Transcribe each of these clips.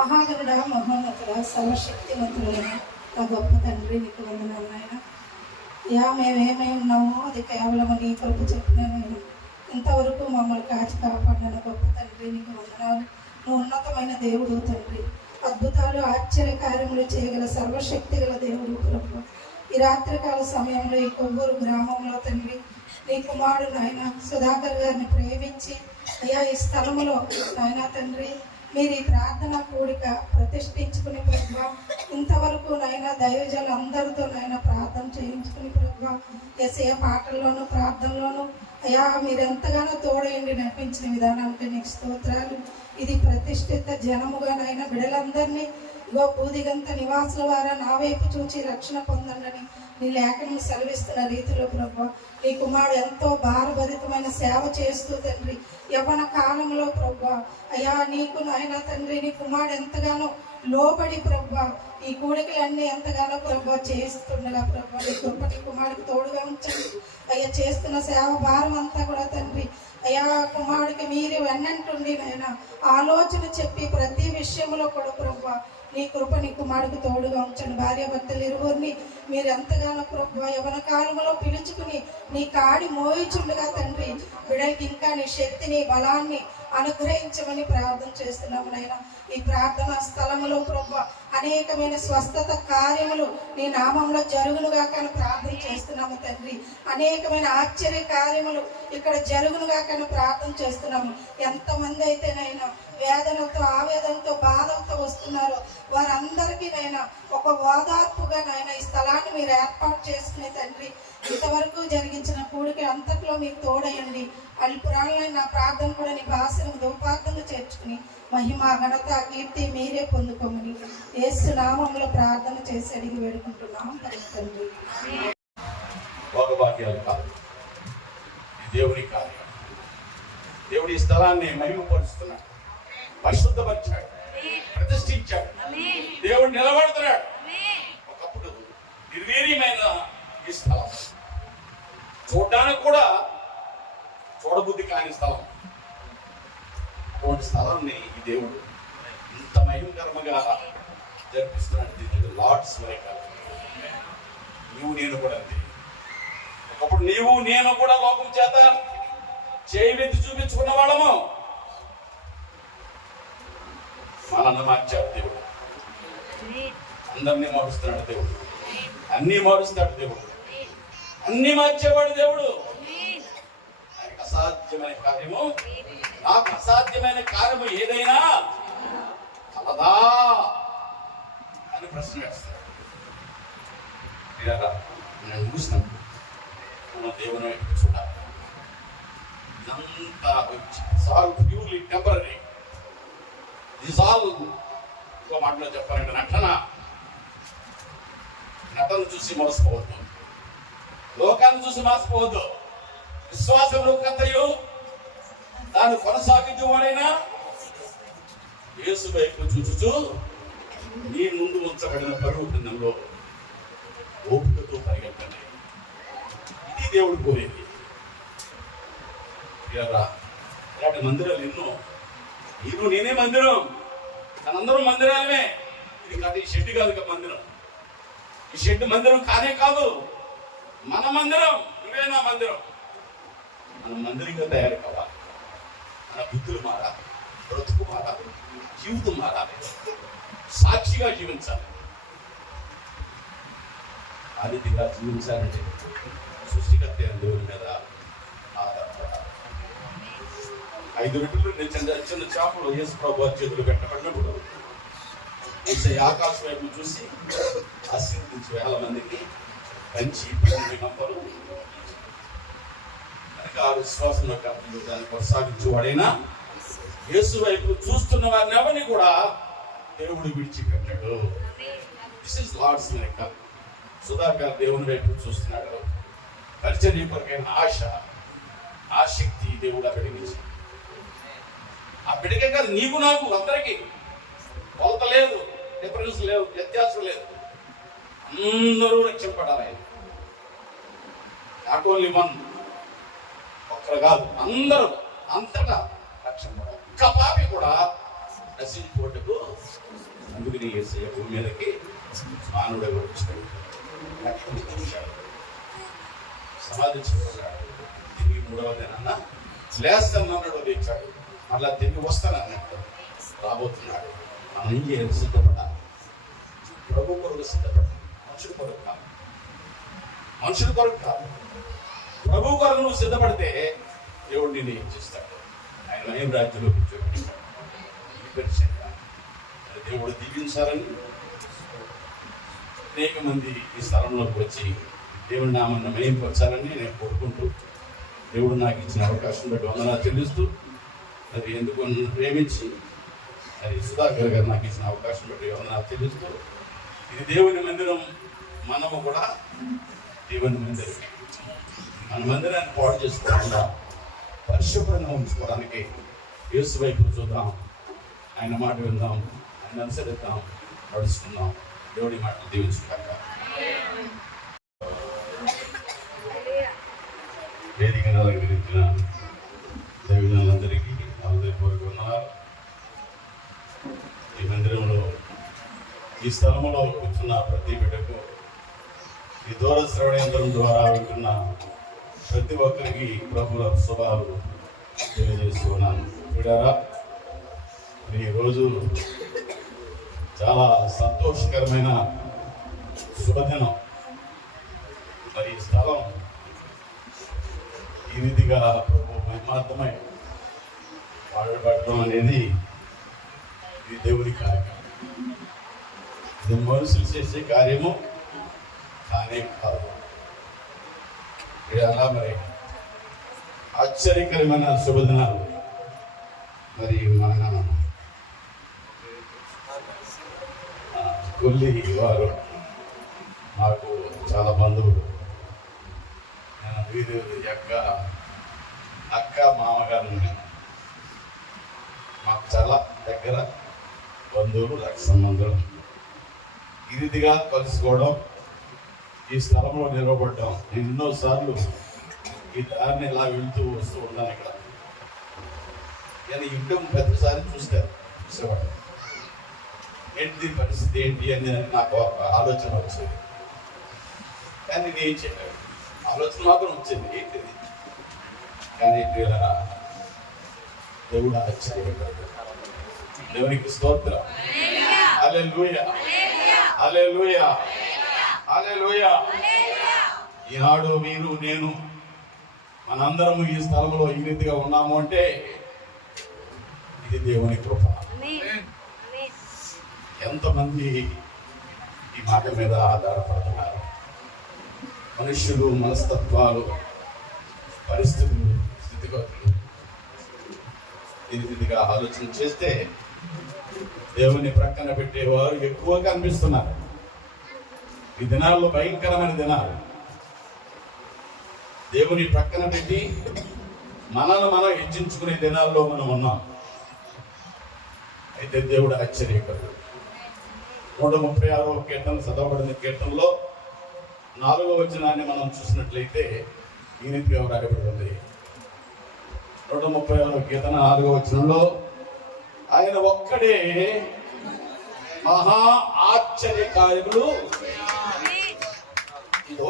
మహాగరుడ మహోన్నతుడ సర్వశక్తివంతుడైన నా గొప్ప తండ్రి నీకు వందనాలు నాయన. మేమేమై ఉన్నామో అది కేవలం నీ కృప చెప్పిన నేను ఇంతవరకు మమ్మల్ని కాచి కాపాడిన గొప్ప తండ్రి నీకు వందనాలు. నువ్వు ఉన్నతమైన దేవుడు తండ్రి, అద్భుతాలు ఆశ్చర్యకార్యములు చేయగల సర్వశక్తి గల దేవుడు ప్రభు. ఈ రాత్రికాల సమయంలో ఈ కొవ్వూరు గ్రామంలో తండ్రి నీ కుమారుడు నాయన సుధాకర్ గారిని ప్రేమించి అయ్యా ఈ స్థలంలో నాయన తండ్రి మీరు ఈ ప్రార్థన కూడిక ప్రతిష్ఠించుకుని ప్రభు ఇంతవరకు నైనా దైవజనులు అందరితో నైనా ప్రార్థన చేయించుకుని ప్రభు యేసయ్య పాటల్లోనూ ప్రార్థనలోనూ అయ్యా మీరు ఎంతగానో తోడయండి నడిపించిన విధానానికి నీకు స్తోత్రాలు. ఇది ప్రతిష్ఠిత జనముగానైనా బిడలందరినీ ఇగో పూదిగంత నివాసుల వారా నా వైపు చూచి రక్షణ పొందండి నీ లేఖను సెలవిస్తున్న రీతిలో ప్రభు నీ కుమారుడు ఎంతో భారభరితమైన సేవ చేస్తూ తండ్రి యవ్వన కాలంలో ప్రభు అయ్యా నీకు నాయన తండ్రి నీ కుమారుడు ఎంతగానో లోబడి ప్రభు ఈ కూడికలన్నీ ఎంతగానో ప్రభు చేస్తుండగా ప్రభు నీ కృప నీ కుమారుడికి తోడుగా ఉంచండి. అయ్యా చేస్తున్న సేవ భారం అంతా కూడా తండ్రి అయ్యా కుమారుడికి మీరు వెన్నంటుండి నాయన ఆలోచన చెప్పి ప్రతి విషయంలో కూడా ప్రభు నీ కృప నీ కుమారుడికి తోడుగా ఉంచండి. భార్య భర్తలు ఇరువురిని మీరు ఎంతగానో ప్రభు యవన కాలంలో పిలుచుకుని నీ కాడి మోయిచుండగా తండ్రి బిడ్డలకి ఇంకా నీ శక్తిని బలాన్ని అనుగ్రహించమని ప్రార్థన చేస్తున్నాము నాయన. ఈ ప్రార్థన స్థలములో ప్రభు అనేకమైన స్వస్థత కార్యములు నీ నామంలో జరుగునుగా కానీ ప్రార్థన చేస్తున్నాము తండ్రి. అనేకమైన ఆశ్చర్య కార్యములు ఇక్కడ జరుగునుగా కానీ ప్రార్థన చేస్తున్నాము. ఎంతమంది అయితే నైనా వేదనతో ఆవేదనతో బాధలతో వస్తున్నారో వారందరికీ నైనా ఒక ఓదార్పుగా నైనా ఈ స్థలాన్ని మీరు ఏర్పాటు చేసుకునే తండ్రి ఇంతవరకు జరిగించిన కూడిక అంతట్లో మీకు తోడయండి. అల్పురాలైన నా ప్రార్థన కూడా నీ భాషను దోపార్థంగా చేర్చుకుని మహిమ ఘనత కీర్తి మీరే పొందుకోమని యేసు నామములో ప్రార్థన చేసి అడిగి వేడుకుంటున్నాం తండ్రి. దేవుని కార్యం దేవుడి స్థలాన్ని మహిమపరుస్తున్నాడు, పరిశుద్ధపరిచాడు, ప్రతిష్ఠించాడు. దేవుడు నిలబడుతున్నాడు. ఒకప్పుడు నిర్వీర్యమైన ఈ స్థలం చూడడానికి కూడా చూడబుద్ధి కాని స్థలం. అటువంటి స్థలాన్ని ఈ దేవుడు ఇంత మహిమకరంగా జరిపిస్తున్నాడు. దీనికి లార్డ్స్ లైక్ నీవు నేను కూడా అంతే. ఒకప్పుడు నీవు నేను కూడా లోకం చేత చేయవెత్తి చూపించుకున్న వాళ్ళము. మనల్ని మార్చాడు దేవుడు. అందరినీ మారుస్తున్నాడు దేవుడు. అన్నీ మారుస్తాడు దేవుడు. అన్నీ మార్చేవాడు దేవుడు. ఆయనకు అసాధ్యమైన కార్యము, నాకు అసాధ్యమైన కార్యము ఏదైనా కలదా అని ప్రశ్న వేస్తాడు. నేను చూసినప్పుడు మన దేవుని వైపు చూడాలి. ఇదంతా సాల్ ప్యూర్లీ టెంపరీ. దిస్ ఆల్ ఇంకో మాటలో చెప్పాలంటే నటను చూసి మోసపోవద్దు, లోకాన్ని చూసి మోసపోవద్దు. విశ్వాసంలో కథయు దాన్ని కొనసాగించేవాడైనా యేసు వైపు చూచుచు నీ ముందు ఉంచబడిన పరువు కిందంలో ఓపికతో పరిగెత్తండి. ఇది దేవుడు కోరేది. ఇలాంటి మందిరాలు ఎన్నో. నేను నేనే మందిరం, మనందరం మందిరాలమే. ఇది కాదు, ఈ షెడ్ కాదు మందిరం. ఈ షెడ్ మందిరం కానే కాదు, మన మందిరం. నువ్వే నా మందిరం. మన మందిరంగా తయారు కావాలి. మన బుద్ధులు మారాలి, బ్రతుకు మారాలి, జీవితం మారాలి, సాక్షిగా జీవించాలి. ఆ రీతిగా జీవించాలంటే సృష్టికర్త దేవుని మీద ఆధారపడాలి. 5 రొట్టెలు చిన్న చేపలు యేసు ప్రభు చేతులు పెట్టబడినప్పుడు ఆకాశం వైపు చూసి ఆశీర్వదించి 1000 మందికి పంచి పంపరు కనుక ఆ విశ్వాసంలో దాన్ని కొనసాగించేవాడైనా యేసు వైపు చూస్తున్న వారిని ఎవరిని కూడా దేవుడు విడిచిపెట్టాడు. This is Lord's like. Sudhakar దేవుని వైపు చూస్తున్నాడు. పరిచర్య కొరకైన ఆశ, ఆసక్తి దేవుడు అక్కడికి ఆ బిడ్డకే కాదు, నీకు నాకు అందరికీ కొలత లేదు, డిఫరెన్స్ లేదు, వ్యత్యాసం లేదు. అందరూ రక్షింపడాలి. నాట్ ఓన్లీ వన్, ఒక్కరు కాదు, అందరూ అంతటా రక్షింపడాలి. ఇంకా పాపి కూడా నశించుకోటకు అందుకని యేసయ్య భూమి మీదకి మానవుడిగా వచ్చాడు, రక్షించాడు, సమాధి చేశాడు, తిరిగి మూడవ దినాన లేస్తానన్నాడు, లేచాడు, మళ్ళా తిరిగి వస్తానన్నాడు, రాబోతున్నాడు. మనం ఏం చేయాలి? సిద్ధపడాలి. ప్రభు కొరకు సిద్ధపడాలి. మనుషుల కొరకు కాదు, మనుషుల కొరకు కాదు, ప్రభు కొరకు నువ్వు సిద్ధపడితే దేవుడు నేను ఏం చేస్తాడు? ఆయన ఏం రాజ్యంలో కూర్చోబెట్టాడు. దేవుడు దీవించాలని అనేక మంది ఈ స్థలంలోకి వచ్చి దేవుడి నామాన్ని మహింపరచాలని నేను కోరుకుంటూ, దేవుడు నాకు ఇచ్చిన అవకాశం బట్టి వందనాలు చెల్లిస్తూ, అది ఎందుకు నన్ను ప్రేమించి అది సుధాకర్ గారు నాకు ఇచ్చిన అవకాశం బట్టి వందనాలు చెల్లిస్తూ, ఇది దేవుని మందిరం, మనము కూడా దేవుని మందిరం, మన మందిరాన్ని పాడు చేసుకోకుండా పరిశుభ్రంగా ఉంచుకోవడానికి యేసు వైపు చూద్దాం, ఆయన మాట విందాం, ఆయన అనుసరిద్దాం, నడుచుకుందాం. దేవుడి మాటలు దీవించుగాక. వేదికను అలంకరించిన దైవజనులందరికీ నా హృదయపూర్వక వందనాలు. ఈ మందిరంలో, ఈ స్థలంలో కూర్చున్న ప్రతి బిడ్డకు, ఈ దూర శ్రవణ యంత్రం ద్వారా వింటున్న ప్రతి ఒక్కరికి ప్రభుల శుభాలు తెలియజేస్తున్నాను. బిడ్డారా, ఈరోజు చాలా సంతోషకరమైన శుభదినం. మరి ఈ స్థలం ఈ రీతిగా ప్రభు మహిమార్థమై వాడబడటం అనేది ఇది దేవుని కార్యక్రమం. ఇది మనుషులు చేసే కార్యము కానే కాదు. అలా మరి ఆశ్చర్యకరమైన శుభదినాలు. మరి మన కొల్లి వారు మాకు చాలా బంధువులు. నేను వీరి యొక్క అక్క మామగారు మాకు చాలా దగ్గర బంధువులు, రక్త సంబంధులు. ఈ రీతిగా కలుసుకోవడం, ఈ స్థలంలో నిలబడటం. నేను ఎన్నోసార్లు ఈ దారిని ఇలా వెళ్తూ వస్తూ ఉన్నాను ఇక్కడ. కానీ ఇంట్లో పెద్దసారి చూసేవాడు ఏంటి పరిస్థితి ఏంటి అని నాకు ఒక ఆలోచన వచ్చేది. కానీ నేను ఏం చేయలేదు, ఆలోచన మాత్రం వచ్చింది ఏంటిది. కానీ దేవుడు ఆశ్చర్యపడ్డాడు. దేవునికి స్తోత్రం. హల్లెలూయా, హల్లెలూయా, హల్లెలూయా. ఈనాడు మీరు, నేను, మనందరము ఈ స్థలంలో ఈ రీతిగా ఉన్నాము అంటే ఇది దేవుని కృప. ఎంతమంది ఈ మాట మీద ఆధారపడుతున్నారు? మనుష్యులు, మనస్తత్వాలు, పరిస్థితులు, స్థితిగతులు ఈ రీతిగా ఆలోచన చేస్తే దేవుని ప్రక్కన పెట్టేవారు ఎక్కువ కనిపిస్తున్నారు. ఈ దినాల్లో భయంకరమైన దినాలు. దేవుని ప్రక్కన పెట్టి మనల్ని మనం హెచ్చించుకునే దినాల్లో మనం ఉన్నాం. అయితే దేవుడు ఆశ్చర్యకరుడు. 136వ కీర్తన చదవబడిన కీర్తనలో 4వ వచనాన్ని మనం చూసినట్లయితే ఈ రీతిగా రాయబడింది. 136వ కీర్తన 4వ వచనంలో ఆయన ఒక్కడే మహా ఆశ్చర్య కార్యములు.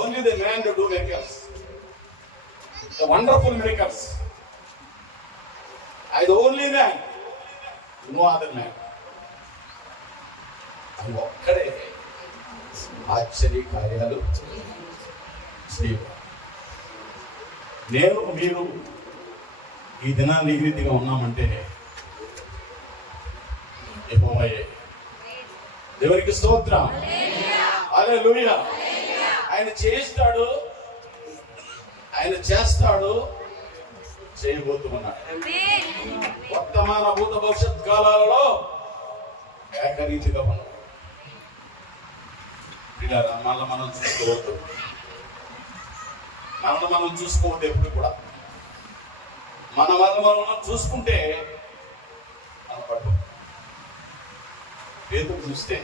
Only the man to do miracles, the wonderful miracles. I the only man, no other man. ఆయన ఒక్కడే ఆశ్చర్య కార్యాలు చేయు. నేను, మీరు ఈ దినాన్ని ఈ రీతిగా ఉన్నామంటే యెహోవాయే. దేవునికి స్తోత్రం. హల్లెలూయా. ఆయన చేస్తాడు, ఆయన చేస్తాడు, చేయబోతున్నాడు. వర్తమాన భూత భవిష్యత్ కాలాలలో ఏకరీతిగా ఉన్నాడు. మళ్ళీ మనం చూసుకోవద్దు, మనం చూసుకోవద్దు. ఎప్పుడు కూడా మన వల్ల మనం చూసుకుంటే మనం పట్టు. పేదరు చూస్తే,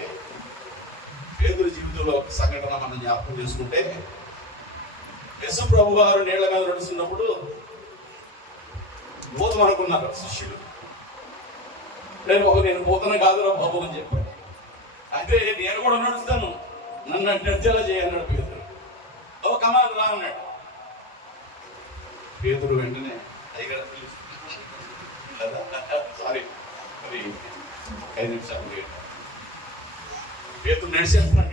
పేదరు జీవితంలో ఒక సంఘటన మనం జ్ఞాపకం చేసుకుంటే, యేసు ప్రభు వారు నీళ్ల మీద నడుస్తున్నప్పుడు భూతం అనుకున్నారు శిష్యులు. నేను పోతన కాదురా బాబు అని చెప్పాడు. అయితే నేను కూడా నడుస్తాను, నన్ను నడిచేలా చేయన్నాడు పేదరు. ఓ కమాన్ రా అన్నాడు. పేదరు వెంటనే అయ్యగారు సారీ మరి 5 నిమిషాలు పేదరు నడిచేస్తున్నాడు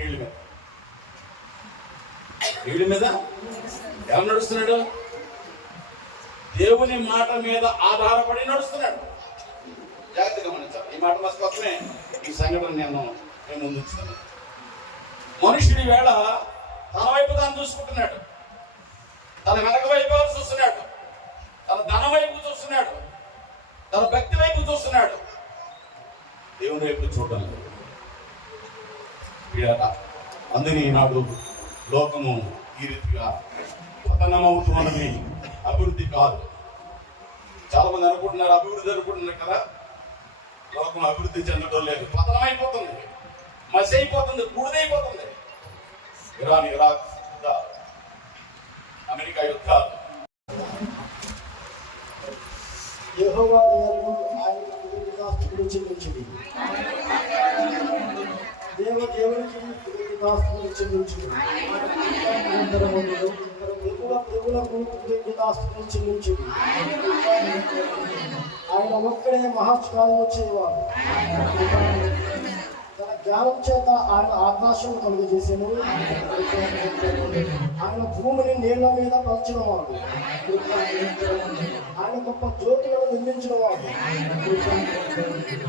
నీళ్ళ మీద ఎవరు నడుస్తున్నాడు? దేవుని మాట మీద ఆధారపడి నడుస్తున్నాడు. జాగ్రత్తగా గమనించాలి. ఈ మాట కోసమే ఈ సంఘటన నేను ముందు ఉంచుతాను. మనుషుడి వేళ తన వైపు తాను చూసుకుంటున్నాడు, తన వెనక వైపు చూస్తున్నాడు, తన ధన వైపు చూస్తున్నాడు, తన భక్తి వైపు చూస్తున్నాడు, దేవుని వైపు చూడడం లేదు. అందుని ఈనాడు లోకము ఈ రీతిగా పతనమవుతున్నది, అభివృద్ధి కాదు. చాలా మంది అనుకుంటున్నారు అభివృద్ధి అనుకుంటున్నారు కదా. లోకం అభివృద్ధి చెందడం లేదు, పతనం అయిపోతుంది, మసి అయిపోతుంది, బూడిదైపోతుంది. ఇరాన్, ఇరాక్, అమెరికా యుద్ధాలు. యెహోవా దయను ఆయనకు కృతజ్ఞతాస్తుతులు చెల్లించుడి. దేవునికి కృతజ్ఞతాస్తుతులు చెల్లించుడి. ప్రభువులకు కృతజ్ఞతాస్తుతులు చెల్లించుడి. ఆయన ఒక్కడే మహాత్కార్యము చేయవాడు. తన జ్ఞానం చేత ఆయన ఆకాశం కలుగజేసెను. ఆయన భూమిని నీళ్ల మీద పరచినవాడు. ఆయన గొప్ప జ్యోతులను నిర్మించినవాడు.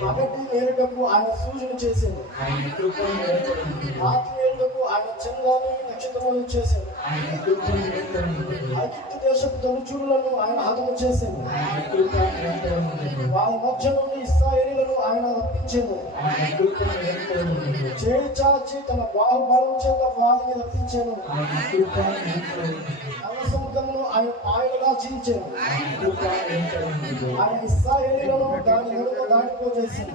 పగటి నేరుటకు ఆయన సూచన చేశాను. రాత్రి నేరుటకు ఆయన చంద్రాన్ని నక్షత్రములను చేశాను. ఐగుప్తు దేశపు తొలిచూరులను ఆయన హతము చేశాను. వారి మధ్య నుండి ఇశ్రాయేలీయులను ఆయన రప్పించాను. చేయి చాచి తన బాహుబలం చేత వారిని రప్పించాను. నల్ల సముద్రమును ఆయన పాయలుగా చీల్చాను. ఆయన ఇశ్రాయేలీయులను దాని నడుమ దాటిపోజేశాను.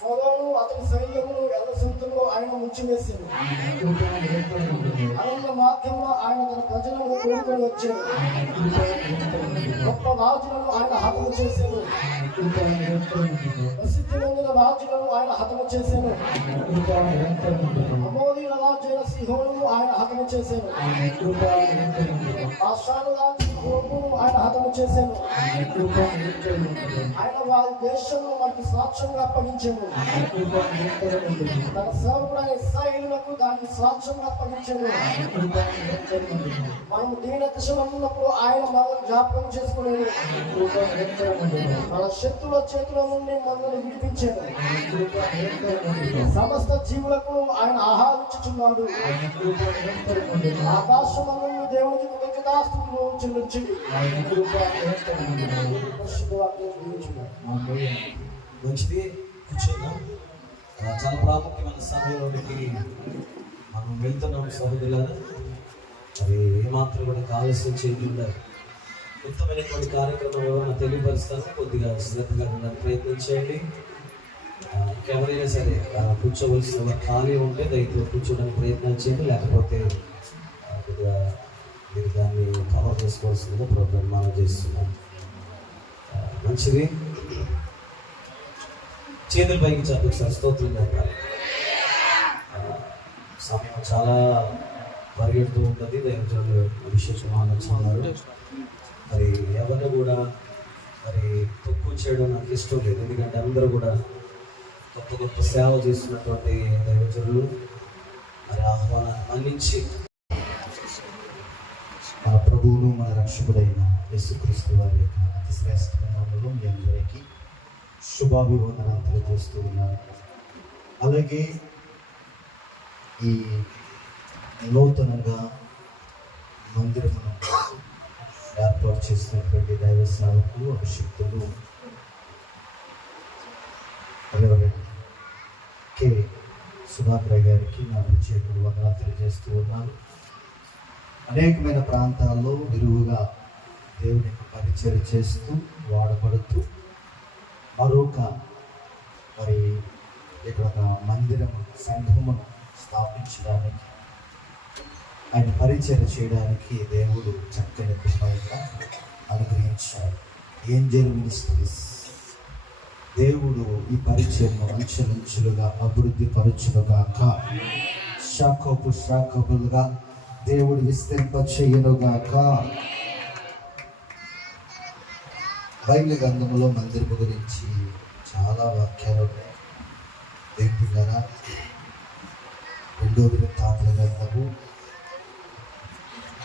ఫరోను అతని సైన్యమును ఎర్ర సముద్రంలో ఆయన ముంచివేశాను. అరణ్య మార్గంలో ఆయన తన ప్రజలను కోరుకొని వచ్చాడు. గొప్ప రాజులను ఆయన హతము చేశాను. ప్రసిద్ధి పొందిన రాజులను ఆయన హతము చేశాను. అమోరీయుల రాజైన సిహోనును ఆయన హతము చేశాను. బాషాను రాజు ఓగును ఆయన హతము చేశాను. ఆయన వారి దేశంలో మనకి సాక్ష్యంగా అప్పగించాను. తన సేవకుడైన ఇశ్రాయేలులకు దాన్ని సాక్ష్యంగా అప్పగించాను. మనం దీన దశలో ఉన్నప్పుడు ఆయన మనల్ని జ్ఞాపకం చేసుకునేది. మన శత్రువుల చేతుల నుండి మనల్ని విడిపించాడు. సమస్త జీవులకు ఆయన ఆహారించుచున్నాడు. ఆకాశమందు దేవునికి కృతజ్ఞతాస్తుతులు చెల్లించుడి. మంచిది, కూర్చుందాం. చాలా ప్రాముఖ్యమైన సమయంలోకి మనం వెళ్తున్నాం సహోదరులారా. అది ఏమాత్రం కూడా ఆలస్యం చేయకుండా ఉత్తమైనటువంటి కార్యక్రమం ఏమైనా తెలియపరుస్తాను. కొద్దిగా శ్రద్ధగా ఉండడానికి ప్రయత్నించండి. ఎవరైనా సరే కూర్చోవలసిన ఖాళీ ఉంటే దయతో కూర్చోడానికి ప్రయత్నం చేయండి. లేకపోతే కొద్దిగా మీరు దాన్ని కవర్ చేసుకోవాల్సిందిగా ప్రోగ్రామ్ మనం చేస్తున్నాం. మంచిది, చేతుల పైకి చాలు స్తోత్రం చెప్పాలి. సమయం చాలా పరిగెడుతూ ఉంటుంది. దైవజనులు విశేషం ఆలోచనలు. మరి ఎవరిని కూడా మరి తక్కువ చేయడం నాకు ఇష్టం లేదు. ఎందుకంటే అందరూ కూడా గొప్ప గొప్ప సేవ చేస్తున్నటువంటి దైవజనులు మరి ఆహ్వానాన్ని మన్నించి మన ప్రభువును మన రక్షకుడైన యేసుక్రీస్తు వారి యొక్క అతి శ్రేష్టమైన నామములో మీ అందరికీ శుభాభివందనాలు తెలియజేస్తూ ఉన్నాను. అలాగే ఈ నూతనంగా మందిరమును ఏర్పాటు చేసినటువంటి దైవ సేవకులు, అభిషిక్తులు కె సుధాకర్ గారికి నా ప్రత్యేకులు వందనాలు తెలియజేస్తూ ఉన్నాను. అనేకమైన ప్రాంతాల్లో విరువుగా దేవుని యొక్క పరిచయం చేస్తూ వాడబడుతూ మరొక మరి ఇక్కడ ఒక మందిరం సంఘమును స్థాపించడానికి ఆయన పరిచయం చేయడానికి దేవుడు చక్కని కృపగా అనుగ్రహించాడు. ఏంజెల్ మినిస్ట్రీస్ దేవుడు ఈ పరిచయను అంచెలంచెలుగా అభివృద్ధి పరచునుగాక. శాఖోపులుగా దేవుడు విస్తరింప చేయునుగాక. బైబిల్ గ్రంథంలో మందిరము గురించి చాలా వాక్యాలు ఉన్నాయి. దేవుడారా, 2వ వృత్తాంతముల గ్రంథము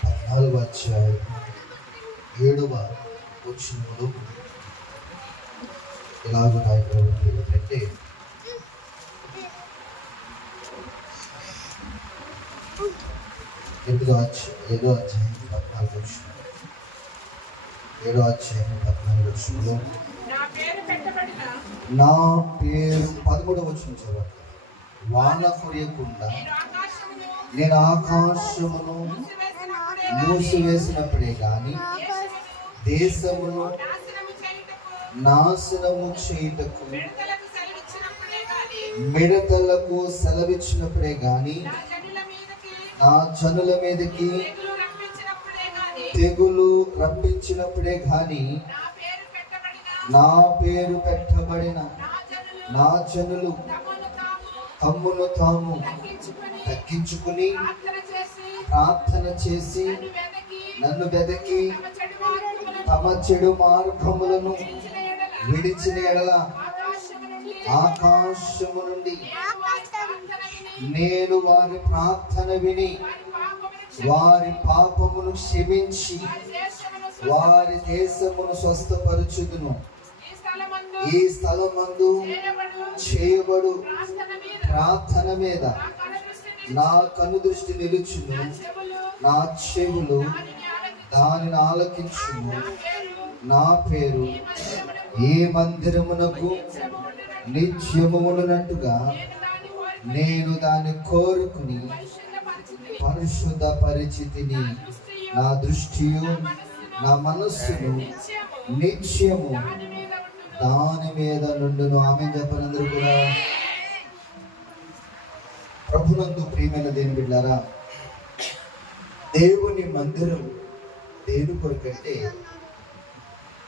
14వ అధ్యాయం 7వ వచనములో ఇలాగ రాయబడింది. ఏంటంటే, ఏడో అధ్యాయం 14వ వచనం. 7వ అధ్యాయం 14వ వచనంలో నా పేరు 13వ వచనం చదవండి. వాన కురియకుండా నేను ఆకాశమును మూసివేసినప్పుడే కానీ దేశమును నాశనము చేయుటకు మిడతలకు సెలవిచ్చినప్పుడే గాని నా జనుల మీదకి తెగులు రప్పించినప్పుడే గాని నా పేరు పెట్టబడిన నా జనులు తమ్మును తాము తగ్గించుకుని ప్రార్థన చేసి నన్ను వెదకి తమ చెడు మార్గములను విడిచిన ఎడల ఆకాశము నుండి నేను వారి ప్రార్థన విని వారి పాపమును క్షమించి వారి దేశమును స్వస్థపరచుదును. ఈ స్థలమందు చేయబడు ప్రార్థన మీద నా కనుదృష్టి నిలుచును, నా చెవులు దానిని ఆలకించును. నా పేరు ఏ మందిరమునకు నిత్యము ఉండునట్టుగా నేను దాన్ని కోరుకుని పరిశుద్ధ పరిచితిని. నా దృష్టియు నా మనస్సును నిత్యము దాని మీద నుండును. ఆమె చెప్పనందరూ కూడా. ప్రభునందు ప్రియమైన దేని బిడ్డారా, దేవుని మందిరం దేని కొరకంటే,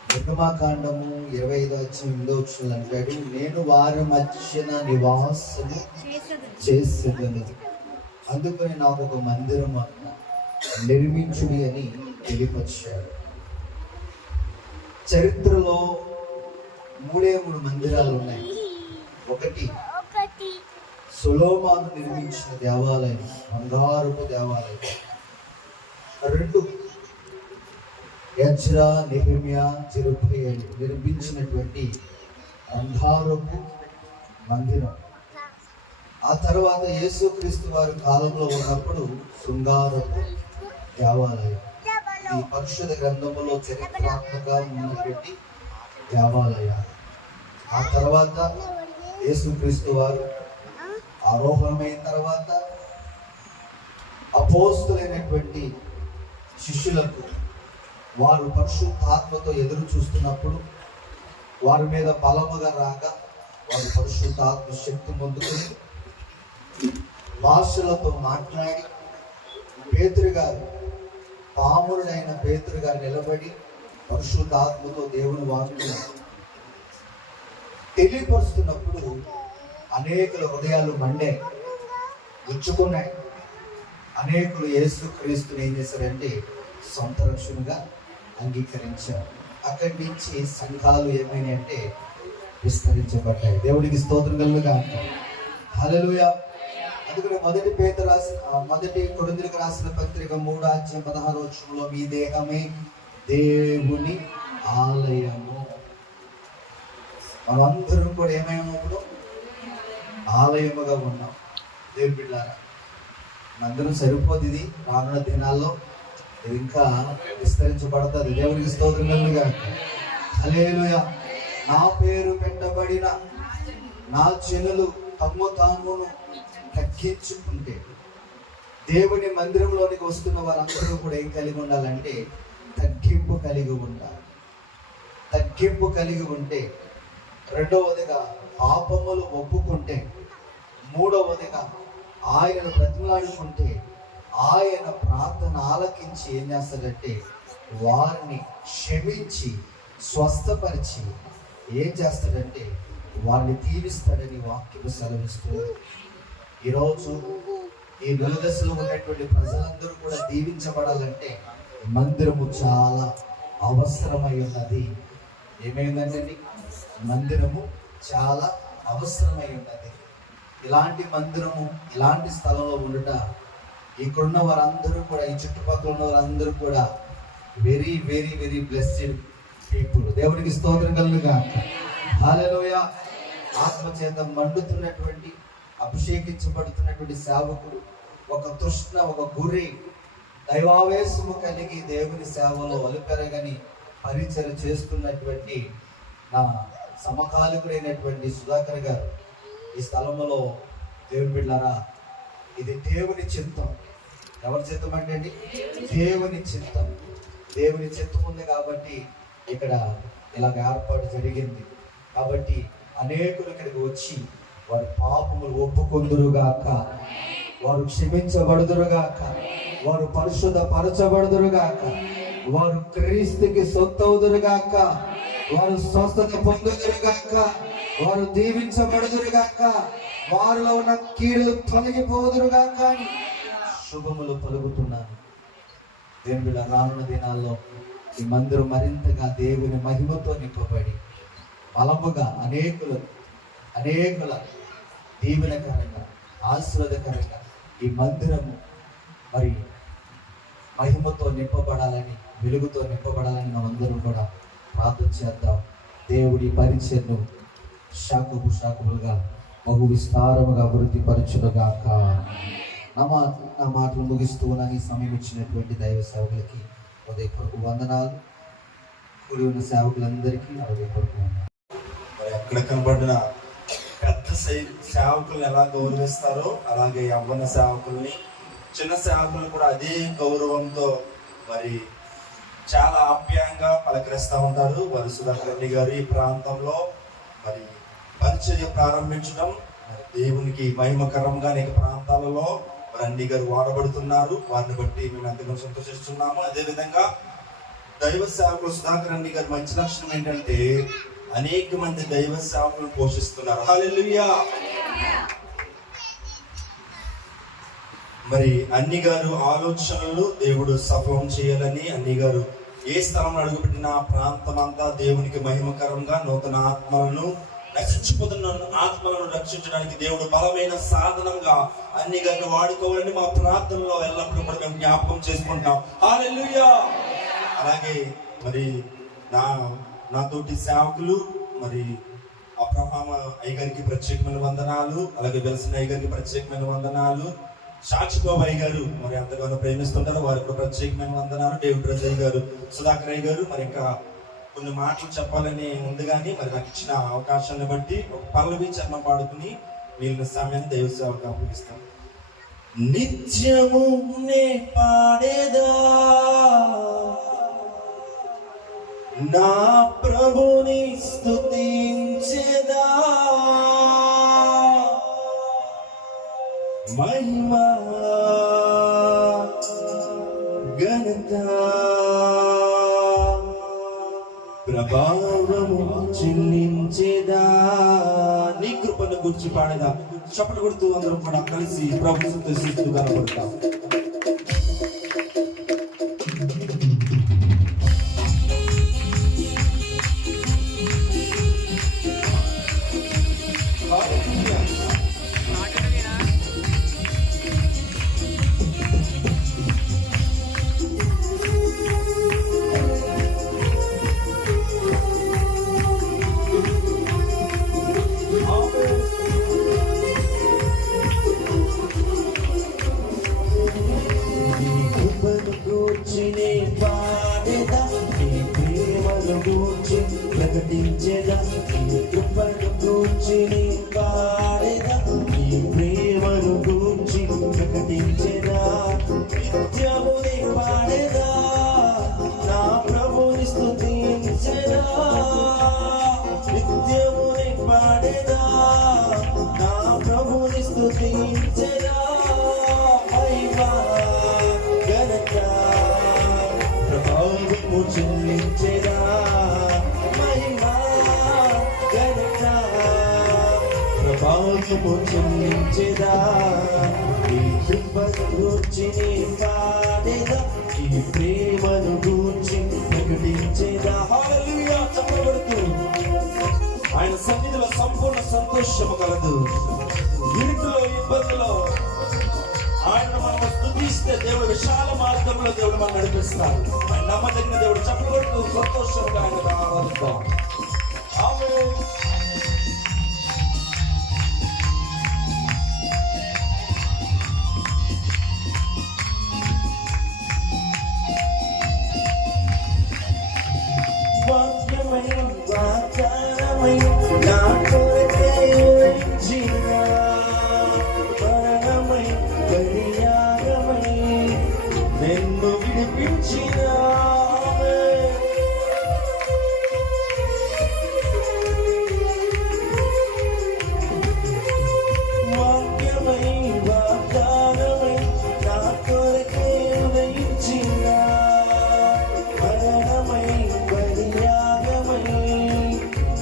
నిర్గమాకాండము 25వ అధ్యాయం 8వ వచనం అంటాడు, నేను వారి మధ్యన నివాసము చేసేదను. అందుకని నాకు ఒక మందిరం నిర్మించుడి అని తెలియపరిచాడు. చరిత్రలో 3 మందిరాలు ఉన్నాయి. ఒకటి సొలొమోను నిర్మించిన దేవాలయం, బంగారపు దేవాలయం. 2 ఎజ్రా, నెహెమ్యా, జెరుబ్బాయెలు నిర్మించినటువంటి బంగారపు మందిరం. ఆ తర్వాత యేసుక్రీస్తు వారి కాలంలో ఉన్నప్పుడు శృంగారపు దేవాలయం. ఈ పరిశుద్ధ గ్రంథంలో చరిత్రాత్మకంగా ఉన్నటువంటి దేవాలయాలు. ఆ తర్వాత యేసుక్రీస్తు వారు ఆరోహణమైన తర్వాత అపోస్తులైనటువంటి శిష్యులకు వారు పరిశుద్ధాత్మతో ఎదురు చూస్తున్నప్పుడు వారి మీద బలముగా రాక వారు పరిశుద్ధాత్మ శక్తి పొందుకొని భాషలతో మాట్లాడి పేతురు గారు, పామురుడైన పేతురు గారు నిలబడి పరిశుద్ధాత్మతో దేవుని వాక్యం తెలియపరుస్తున్నప్పుడు అనేకుల హృదయాలు మండే గుచ్చుకున్నాయి. అనేకులు యేసుక్రీస్తుని ఏం చేశారంటే సొంత రక్షణగా అంగీకరించారు. అక్కడి నుంచి సంఘాలు ఏమైనాయంటే విస్తరించబడ్డాయి. దేవుడికి స్తోత్రం కలుగుగా. హల్లెలూయా. అందుకని మొదటి కొరింథీయులకు రాసిన పత్రిక 3వ అధ్యాయం 16వ వచనంలో మీ దేహమే దేవుని ఆలయము. మనందరం కూడా ఏమైనప్పుడు ఆలయముగా ఉన్నాం. దేవుని బిడ్డలారా, అందరం సరిపోదు. ఇది రానున్న దినాల్లో ఇది ఇంకా విస్తరించబడుతుంది. దేవునికి స్తోత్రం కలుగుగా. హల్లెలూయా. నా పేరు పెట్టబడిన నా జనులు తమ్ము తామును తగ్గించుకుంటే, దేవుని మందిరంలోనికి వస్తున్న వారందరూ కూడా ఏం కలిగి ఉండాలంటే తగ్గింపు కలిగి ఉండాలి. తగ్గింపు కలిగి ఉంటే, రెండవదిగా పాపములు ఒప్పుకుంటే, మూడవదిగా ఆయనను బ్రతిమలాడుకుంటే, ఆయన ప్రార్థన ఆలకించి ఏం చేస్తాడంటే వారిని క్షమించి స్వస్థపరిచి ఏం చేస్తాడంటే వారిని దీవిస్తాడని వాక్యం సెలవిస్తుంది. ఈరోజు ఈ వెలుదశలో ఉన్నటువంటి ప్రజలందరూ కూడా దీవించబడాలంటే మందిరము చాలా అవసరమై ఉన్నది. ఏమైందండి? మందిరము చాలా అవసరమై ఉన్నది. ఇలాంటి మందిరము, ఇలాంటి స్థలంలో ఉండుట ఇక్కడున్న వారందరూ కూడా, ఈ చుట్టుపక్కల ఉన్న వారందరూ కూడా very very very blessed people. దేవునికి స్తోత్రం కలుగుగా. హల్లెలూయా. ఆత్మచేత మండుతున్నటువంటి, అభిషేకించబడుతున్నటువంటి సేవకుడు, ఒక తృష్ణ, ఒక గురి, దైవావేశము కలిగి దేవుని సేవలో అలుపెరగని పరిచయం చేస్తున్నటువంటి నా సమకాలికుడైనటువంటి సుధాకర్ గారు ఈ స్థలంలో, దేవుని బిడ్డలారా, ఇది దేవుని చిత్తం. ఎవరి చిత్తం అంటే అండి? దేవుని చిత్తం. దేవుని చిత్తం ఉంది కాబట్టి ఇక్కడ ఇలాగ ఏర్పాటు జరిగింది. కాబట్టి అనేకులు ఇక్కడికి వచ్చి వారి పాపములు ఒప్పుకొందురుగాక, వారు క్షమించబడుదురుగాక, వారు పరిశుద్ధ పరచబడుదురుగాక, వారు క్రీస్తుకి సొత్తవుదురుగాక, వారు స్వస్థత పొందుదురుగాక, వారు దీవించబడుదురుగాక, వారిలో ఉన్న కీడులు తొలగిపోదురుగాక అని శుభములు పలుకుతున్నాను. దేవుని రానున్న దినాల్లో ఈ మందిరం మరింతగా దేవుని మహిమతో నింపబడి బలముగా అనేకుల దీవెనకరంగా, ఆశీర్వాదకరంగా ఈ మందిరము మరి మహిమతో నింపబడాలని, వెలుగుతో నింపబడాలని మనందరం కూడా ప్రార్థన చేద్దాం. దేవుడి పరిచయను శాఖములుగా బహు విస్తారముగా అభివృద్ధి పరచునుగాక. నా మాటలు ముగిస్తూ నాకు ఈ సమయం ఇచ్చినటువంటి దైవ సేవకులకి హృదయపూర్వక వందనాలు. కూడి ఉన్న సేవకులందరికీ నా హృదయపూర్వక వందనాలు. మరి ఎక్కడ కనబడిన పెద్ద సేవకులను ఎలా గౌరవిస్తారో అలాగే యవ్వన సేవకుల్ని, చిన్న సేవకులను కూడా అదే గౌరవంతో మరి చాలా ఆప్యాయంగా పలకరిస్తూ ఉంటారు. వారు సుధాకర్ రెడ్డి గారు ఈ ప్రాంతంలో మరి పరిచర్య ప్రారంభించడం దేవునికి మహిమకరంగా అనేక ప్రాంతాలలో రండి గారు వాడబడుతున్నారు. వారిని బట్టి మేము ఎంతగానో సంతోషిస్తున్నాము. అదేవిధంగా దైవ సేవకులు సుధాకర్ రెడ్డి గారి మంచి లక్షణం ఏంటంటే అనేక మంది దైవ సేవకులను పోషిస్తున్నారు. హల్లెలూయా. మరి అన్ని గారు ఆలోచనలు దేవుడు సఫలం చేయాలని, అన్ని గారు ఏ స్థలంలో అడుగుపెట్టిన ప్రాంతం అంతా దేవునికి మహిమకరంగా నూతన ఆత్మలను, నశించిపోతున్న ఆత్మలను రక్షించడానికి దేవుడు బలమైన సాధనంగా అన్ని గారిని వాడుకోవాలని మా ప్రార్థనలో ఎల్లప్పుడూ కూడా మేము జ్ఞాపకం చేసుకుంటాం. హల్లెలూయా. అలాగే మరి నాతోటి సేవకులు మరి అబ్రహాం అయ్యగారికి ప్రత్యేకమైన వందనాలు, అలాగే వెలసిన అయ్యగారికి ప్రత్యేకమైన వందనాలు, సాక్షిబాబు అయ్య గారు మరి ఎంతగానో ప్రేమిస్తుంటారు, వారికి ప్రత్యేకమైన వందనాలు, డేవిడ్ రజయ్ గారు, సుధాకర్ అయ్య గారు. మరి ఇంకా కొన్ని మాటలు చెప్పాలని ఉంది కానీ మరి నాకు ఇచ్చిన అవకాశాన్ని బట్టి ఒక పల్లవి చర్మ పాడుకుని వీళ్ళ సమయాన్ని దైవ సేవకు అప్పగిస్తాం. నిత్యము నే పాడేదా నా ప్రభుని స్తుతించేదా, మహిమా ఘనత ప్రభావము చెల్లించేదా, నీ కృపను గురించి పాడేదా. చప్పట్లు కొడుతూ అందరం కూడా కలిసి ప్రభుత్వంతో సృష్టిగా కనబడతాం. ప్రకటించేదా నీ కృపను గూర్చి నీ పాడేదా, నీ ప్రేమను గూర్చి ప్రకటించేదా, నిత్యము నీ పాడేదా నా ప్రభుని స్తుతించేదా, నిత్యము నీ పాడేదా నా ప్రభుని స్తుతించేదా, మహిమా ఘనత ప్రభావము చెల్లించేదా, మహిమా ఘనత ప్రభావము చెల్లించెదా, నీ కృపను గూర్చి నీ పాడేదా, ఈ ప్రేమను గూర్చి ప్రకటించేదా. హల్లెలూయా. చెప్పబడుతూ ఆయన సన్నిధిలో సంపూర్ణ సంతోషము కలదు. ఇరుకులో ఇబ్బందులో ఆయన మనం స్తుతిస్తే దేవుడు విశాల మార్గంలో దేవుడు మనం నడిపిస్తాడు. ఆయన నమ్మదగిన దేవుడు. చెప్పబడుతూ సంతోషంగా ఆయన ఆరాధిద్దాం. ఆమేన్. వాక్యమై వాగ్దానమై నా కొరకే ఉరించిన, మరణమై బలియాగమై నిన్ను విడిపించిన. వాక్యమై వాగ్దానమై నా కొరకే ఉరించిన, మరణమై బలియాగమై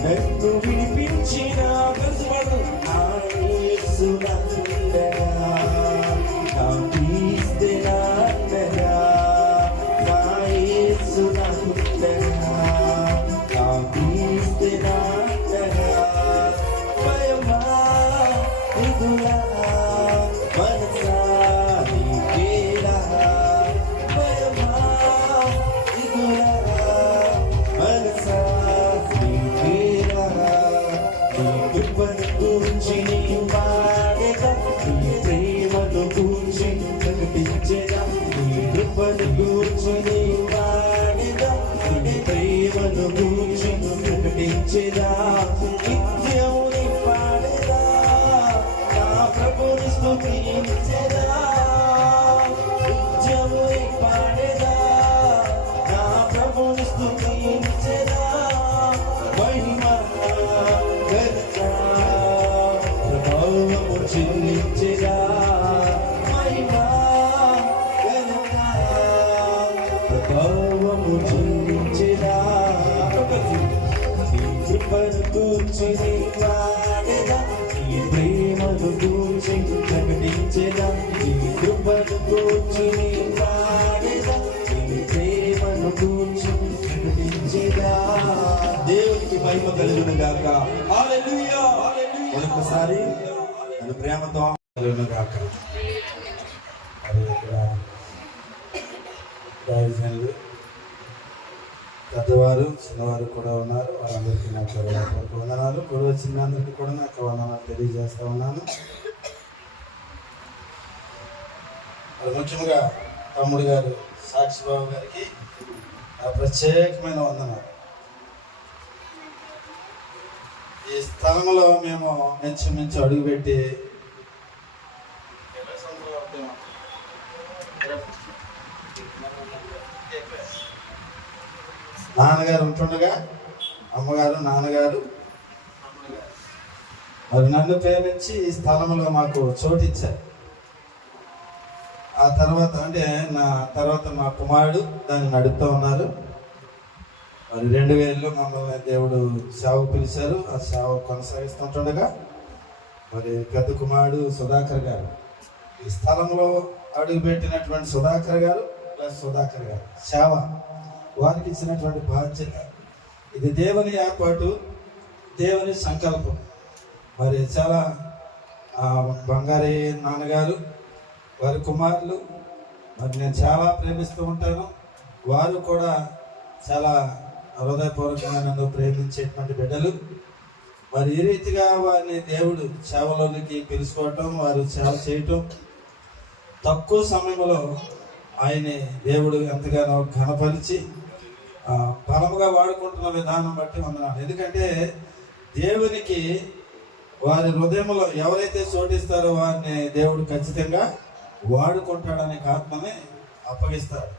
నన్ను విడిపించిన. కలుసువాడు నా యేసు నందగా, నా క్రీస్తు నందగా, నా యేసు నందగా, నా క్రీస్తు నందగా. భయమా దిగులా మనసా నీకేలా, భయమా దిగులా మనసా నీకేలా. నీ కృపను గూర్చి నీ పాడేదా, నీ ప్రేమను గూర్చి ప్రకటించేదా, నీ కృపను గూర్చి నీ పాడేదా, నీ ప్రేమను గూర్చి ప్రకటించేదా. నిత్యం నీ పాడేదా, నా ప్రభుని స్తుతించేదా. నిత్యము నీ పాడేదా, నా ప్రభుని స్తుతించేదా. మహిమ ఘనత ప్రభావము చెల్లించెదా, మహిమ ఘనత ప్రభావము చెల్లించెదా. నీ కృపను గూర్చి నీ పాడేదా, నీ ప్రేమను గూర్చి ప్రకటించెదా, నీ కృపను గూర్చి నీ పాడేదా, నీ ప్రేమను గూర్చి ప్రకటించెదా. దేవునికి మహిమ కలుగును గాక. హల్లెలూయా. మరొకసారి నన్ను ప్రేమతో కలుగును గాక. మరి ఇక్కడ దైవజనులు పెద్దవారు చిన్నవారు కూడా ఉన్నారు. వారందరికీ నా పూర్వక వందనాలు. కూడా వచ్చిన అందరికీ కూడా నాకు వందనాలు తెలియజేస్తా ఉన్నాను. మరి ముఖ్యంగా తమ్ముడు గారు సాక్షిబాబు గారికి నా ప్రత్యేకమైన వందనాలు. ఈ స్థలంలో మేము ఇంచుమించు అడుగుపెట్టి నాన్నగారు ఉంటుండగా అమ్మగారు నాన్నగారు మరి నన్ను ప్రేమించి ఈ స్థలంలో మాకు చోటిచ్చారు. ఆ తర్వాత అంటే నా తర్వాత మా కుమారుడు దాన్ని నడుపుతూ ఉన్నారు. మరి 2000లో మమ్మల్ని దేవుడు సేవకు పిలిచారు. ఆ సేవ కొనసాగిస్తుంటుండగా మరి పెద్ద కుమారుడు సుధాకర్ గారు ఈ స్థలంలో అడుగుపెట్టినటువంటి సుధాకర్ గారు ప్లస్ సుధాకర్ గారు సేవ వారికి ఇచ్చినటువంటి బాధ్యత. ఇది దేవుని ఏర్పాటు, దేవుని సంకల్పం. మరి చాలా బంగారి నాన్నగారు వారి కుమారులు మరి నేను చాలా ప్రేమిస్తూ ఉంటాను. వారు కూడా చాలా హృదయపూర్వకంగా నన్ను ప్రేమించేటువంటి బిడ్డలు. మరి ఈ రీతిగా వారిని దేవుడు సేవలోనికి పిలుచుకోవటం, వారు సేవ చేయటం, తక్కువ సమయంలో ఆయన్ని దేవుడు ఎంతగానో ఘనపరిచి బలముగా వాడుకుంటున్న విధానం బట్టి వందనాలు. ఎందుకంటే దేవునికి వారి హృదయంలో ఎవరైతే చోటిస్తారో వారిని దేవుడు ఖచ్చితంగా వాడుకుంటాడనే ఆత్మని అప్పగిస్తాడు.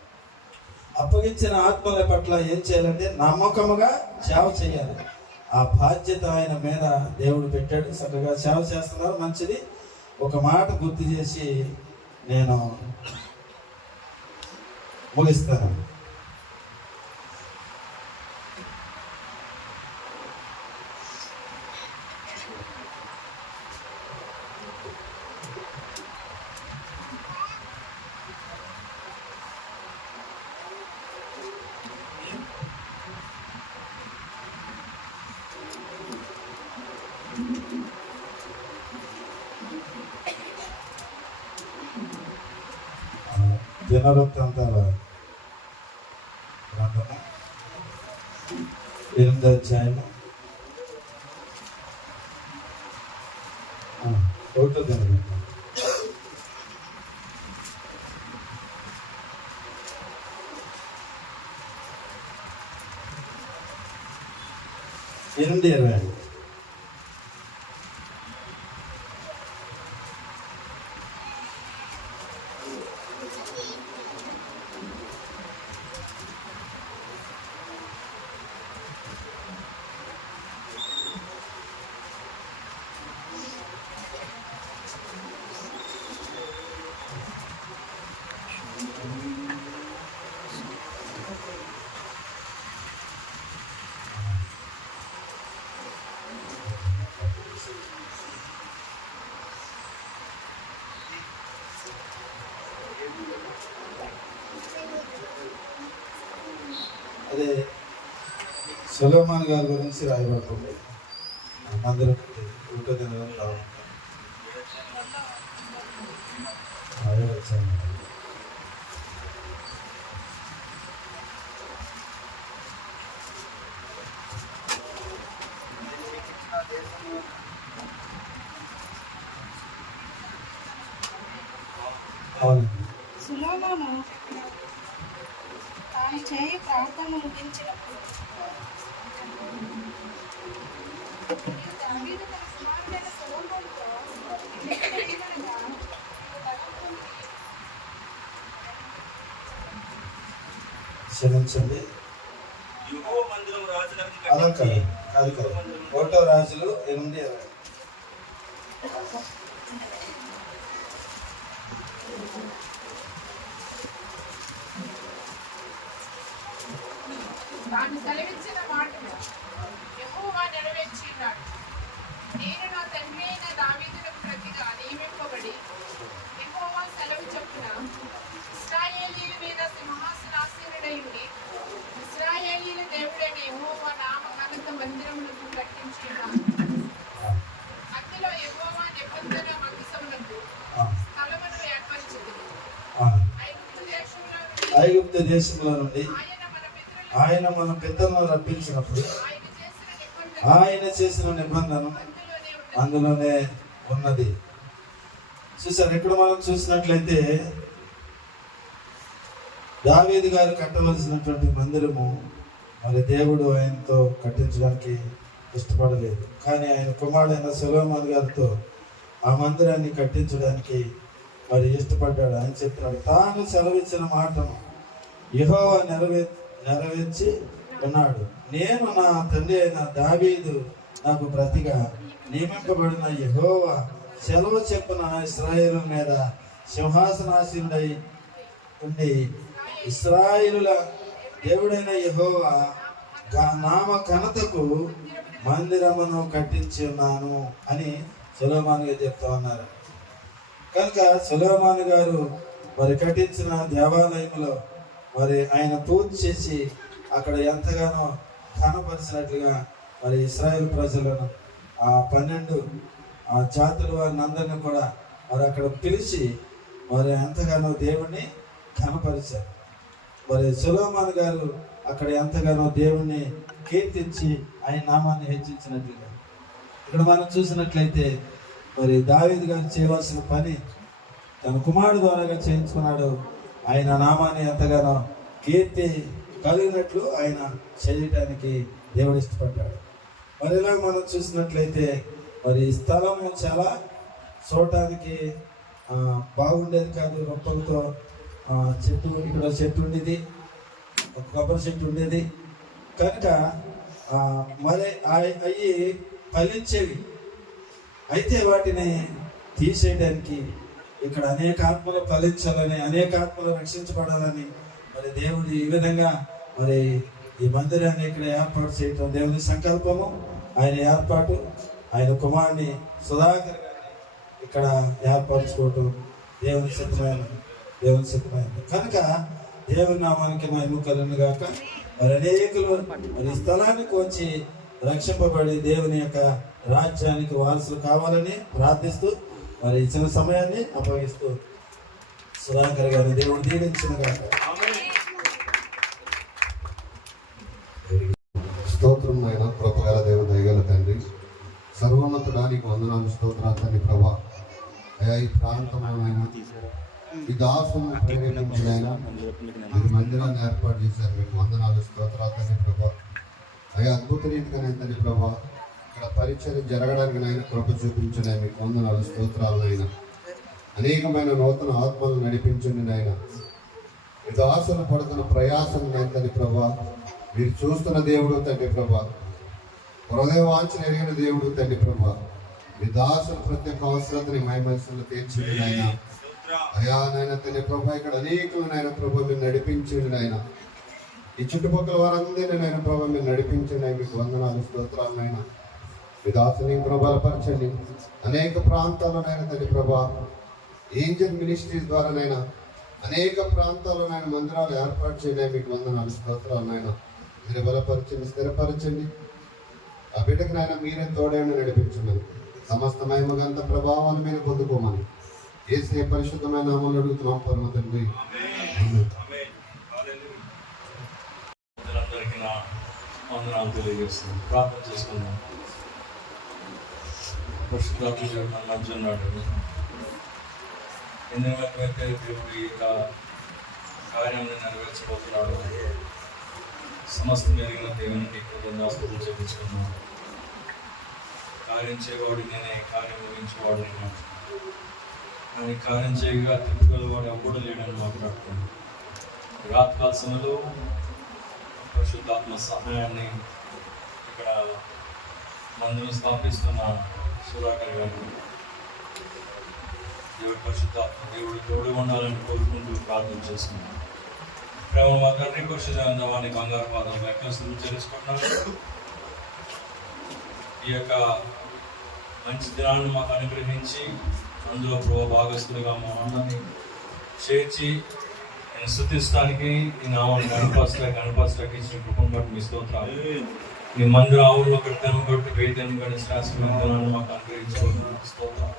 అప్పగించిన ఆత్మల పట్ల ఏం చేయాలంటే నమ్మకముగా సేవ చేయాలి. ఆ బాధ్యత ఆయన మీద దేవుడు పెట్టాడు. చక్కగా సేవ చేస్తున్నారు, మంచిది. ఒక మాట గుర్తు చేసి నేను ముగిస్తాను. దినవృత్తాంతాల గ్రంథము 8వ అధ్యాయము 1వ దినవృత్తాంతం. 8:20. అదే సొలొమోను గారి గురించి రాయబడుతుంది. మందిరం 1వ దినవృత్తాంతం 7వ అధ్యాయం. అవునండి. సొలొమోను తాను చేయి ప్రార్థన ముగించినప్పుడు దావీదు తన కుమారుడైన సొలొమోనుతో ఇట్లనగా, క్షమించండి, యెహోవా మందిరం రాజులకు అలా కట్టించి కాదు 1వ రాజులు 8:20. తాను సెలవిచ్చిన మాటను యెహోవా నెరవేర్చినాడు. నేను నా తండ్రి అయిన దావీదునకు ప్రతిగా నియమింపబడి యెహోవా సెలవు చొప్పున ఇశ్రాయేలీయుల మీద సింహాసనాసీనుడై ఉండి ఇశ్రాయేలీయుల దేవుడైన యెహోవా నామ ఘనత మందిరములకు కట్టించున్నాను. అందులో యెహోవా నిబంధన మందసమునకు స్థలమును ఏర్పరచుకుంది. ఐగుప్తు దేశంలో నుండి ఆయన మన పితరులను రప్పించినప్పుడు ఆయన చేసిన నిబంధన అందులోనే ఉన్నది. చూసారు, ఇక్కడ మనం చూసినట్లయితే దావీదు గారు కట్టవలసినటువంటి మందిరము మరి దేవుడు ఆయనతో కట్టించడానికి ఇష్టపడలేదు. కానీ ఆయన కుమారుడైన సొలొమోను గారితో ఆ మందిరాన్ని కట్టించడానికి మరి ఇష్టపడ్డాడు. ఆయన చెప్పినాడు, తాను సెలవిచ్చిన మాటను యెహోవా నెరవేర్చి ఉన్నాడు. నేను నా తండ్రి అయిన దావీదు నాకు ప్రతిగా నియమింపబడిన యెహోవా సెలవు చెప్పిన ఇశ్రాయేలు మీద సింహాసనాసీనుడై ఉండి ఇశ్రాయేలుల దేవుడైన యెహోవా నామ ఘనతకు మందిరమును కట్టించి ఉన్నాను అని సొలొమోను గారు చెప్తా ఉన్నారు. కనుక సొలొమోను గారు మరి కట్టించిన దేవాలయంలో మరి ఆయన పూజ చేసి అక్కడ ఎంతగానో ఘనపరిచినట్లుగా మరి ఇశ్రాయేల్ ప్రజలను ఆ 12 జాతుల వారిని అందరినీ కూడా మరి అక్కడ పిలిచి మరి ఎంతగానో దేవుణ్ణి ఘనపరిచారు. మరి సొలొమోను గారు అక్కడ ఎంతగానో దేవుణ్ణి కీర్తించి ఆయన నామాన్ని హెచ్చించినట్లుగా ఇక్కడ మనం చూసినట్లయితే మరి దావీదు గారు చేయవలసిన పని తన కుమారుడు ద్వారాగా చేయించుకున్నాడు. ఆయన నామాన్ని ఎంతగానో కీర్తి కలిగినట్లు ఆయన చేయటానికి దేవుడు ఇష్టపడ్డాడు. మరి ఇలా మనం చూసినట్లయితే మరి స్థలము చాలా చూడటానికి బాగుండేది కాదు. రొప్పలతో చెట్టు, ఇక్కడ చెట్టు ఉండేది, ఒక కొబ్బరి చెట్టు ఉండేది. కనుక మరి అవి ఫలించేవి. అయితే వాటిని తీసేయడానికి ఇక్కడ అనేక ఆత్మలు ఫలించాలని, అనేక ఆత్మలు రక్షించబడాలని మరి దేవుడు ఈ విధంగా మరి ఈ మందిరాన్ని ఇక్కడ ఏర్పాటు చేయటం దేవుని సంకల్పము. ఆయన ఏర్పాటు, ఆయన కుమారుని సుధాకర్ గారిని ఇక్కడ ఏర్పరచుకోవటం దేవుని సిద్ధమైనది. కనుక దేవుని నామానికి మహిమ కలుగును గాక. మరి అనేకులు మరి స్థలానికి వచ్చి రక్షింపబడి దేవుని యొక్క రాజ్యానికి వారసులు కావాలని ప్రార్థిస్తూ మరి ఇచ్చిన సమయాన్ని అప్పగిస్తూ సుధాకర్ గారు దేవుడు దీవించిన గాక. స్తోత్రం అయిన కృపగల దేవుడు, దయగల తండ్రి, సర్వోన్నతుడానికి వందనాలు, స్తోత్రాలు తండ్రి ప్రభా. అయ్యా ఈ ప్రాంతంలోనైనా ఈ దాసును ప్రేరేపించినైనా మీరు మందిరాన్ని ఏర్పాటు చేశారు, మీకు వందనాలు, స్తోత్రాలు తండ్రి ప్రభా. అయ్యా అద్భుత రీతిగానే తండ్రి ప్రభా ఇక్కడ పరిచయం జరగడానికి నాయన కృప చూపించిన మీకు వందనాలు, స్తోత్రాలు అయినా. అనేకమైన నూతన ఆత్మలు నడిపించండి నాయన. ఈ దాసులు పడుతున్న ప్రయాసం నాయన తండ్రి ప్రభా మీరు చూస్తున్న దేవుడు తండ్రి ప్రభా, హృదయవాంఛన ఎరిగిన దేవుడు తండ్రి ప్రభా. మీ దాసులు ప్రతి ఒక్క అవసరతని మహిమలు తీర్చింది నాయన. అయా నాయన తండ్రి ప్రభా ఇక్కడ అనేకులు నాయన ప్రభా మీరు నడిపించండి నాయన. ఈ చుట్టుపక్కల వారందరినీ నాయన ప్రభా మీరు నడిపించండి. మీకు వందనాలు, స్తోత్రాలు నాయన. మీ దాసుని ప్రభలపరచండి. అనేక ప్రాంతాల్లోనైనా తండ్రి ప్రభా ఏంజల్ మినిస్ట్రీస్ ద్వారానైనా అనేక ప్రాంతాల్లోనైనా మందిరాలు ఏర్పాటు చేయండి. మీకు వందనాలు, స్తోత్రాలు నాయన. మీరు బలపరచండి, స్థిరపరచండి. ఆ బిడ్డకు నాయన మీరే తోడేండి నడిపించమని, సమస్త మహిమగంత ప్రభావాలు మీరు పొందుకోమని యేసయ్య పరిశుద్ధమైన నామములో అడుగుతున్నాం పరమ తండ్రి. అందరికీ నా వందనాలు తెలియజేస్తున్నాను. ప్రార్థన చేసుకుందాం. పరిశుద్ధాత్మ మంచున్నాడు. ఎన్నైతే దేవుడు ఈ కార్యాన్ని నెరవేర్చబోతున్నాడు. సమస్త జరిగిన దేవునికి కృతజ్ఞతాస్తుతులు చెల్లించుకున్నాను. కార్యం చేయవాడు నేనే, కార్యం ముగించేవాడు నేను. కానీ కార్యం చేయగా తిప్పగలవాడు ఎవ్వడు లేడని మాట్లాడుతున్నాను. రాత్కాల సమయంలో పరిశుద్ధాత్మ సహాయాన్ని ఇక్కడ మందిరం స్థాపిస్తున్న సుధాకర్ గారు దేవుడి పరిశుద్ధాత్మ దేవుడు తోడు ఉండాలని కోరుకుంటూ ప్రార్థన చేస్తున్నాను. ప్రేమ మా తండ్రి పరిశుద్ధ వాడిని బంగారు పాదం ఎక్కలు తెలుసుకుంటున్నాను. ఈ యొక్క మంచి దినాన్ని మాకు అనుగ్రహించి అందులో ప్రభు భాగస్తులుగా మా అందరినీ చేర్చి నేను స్తుతిస్తానికి ఈ నామాన్ని గణపరచడానికి ఇచ్చిన కృపను బట్టి మీ స్తోత్రాలు. మీ మందిర ఆవుల్లో కట్టాను బట్టి వేదన గడి శాస్త్రాన్ని మాకు అనుగ్రహించుకుంటున్నాను. స్తోత్రాలు.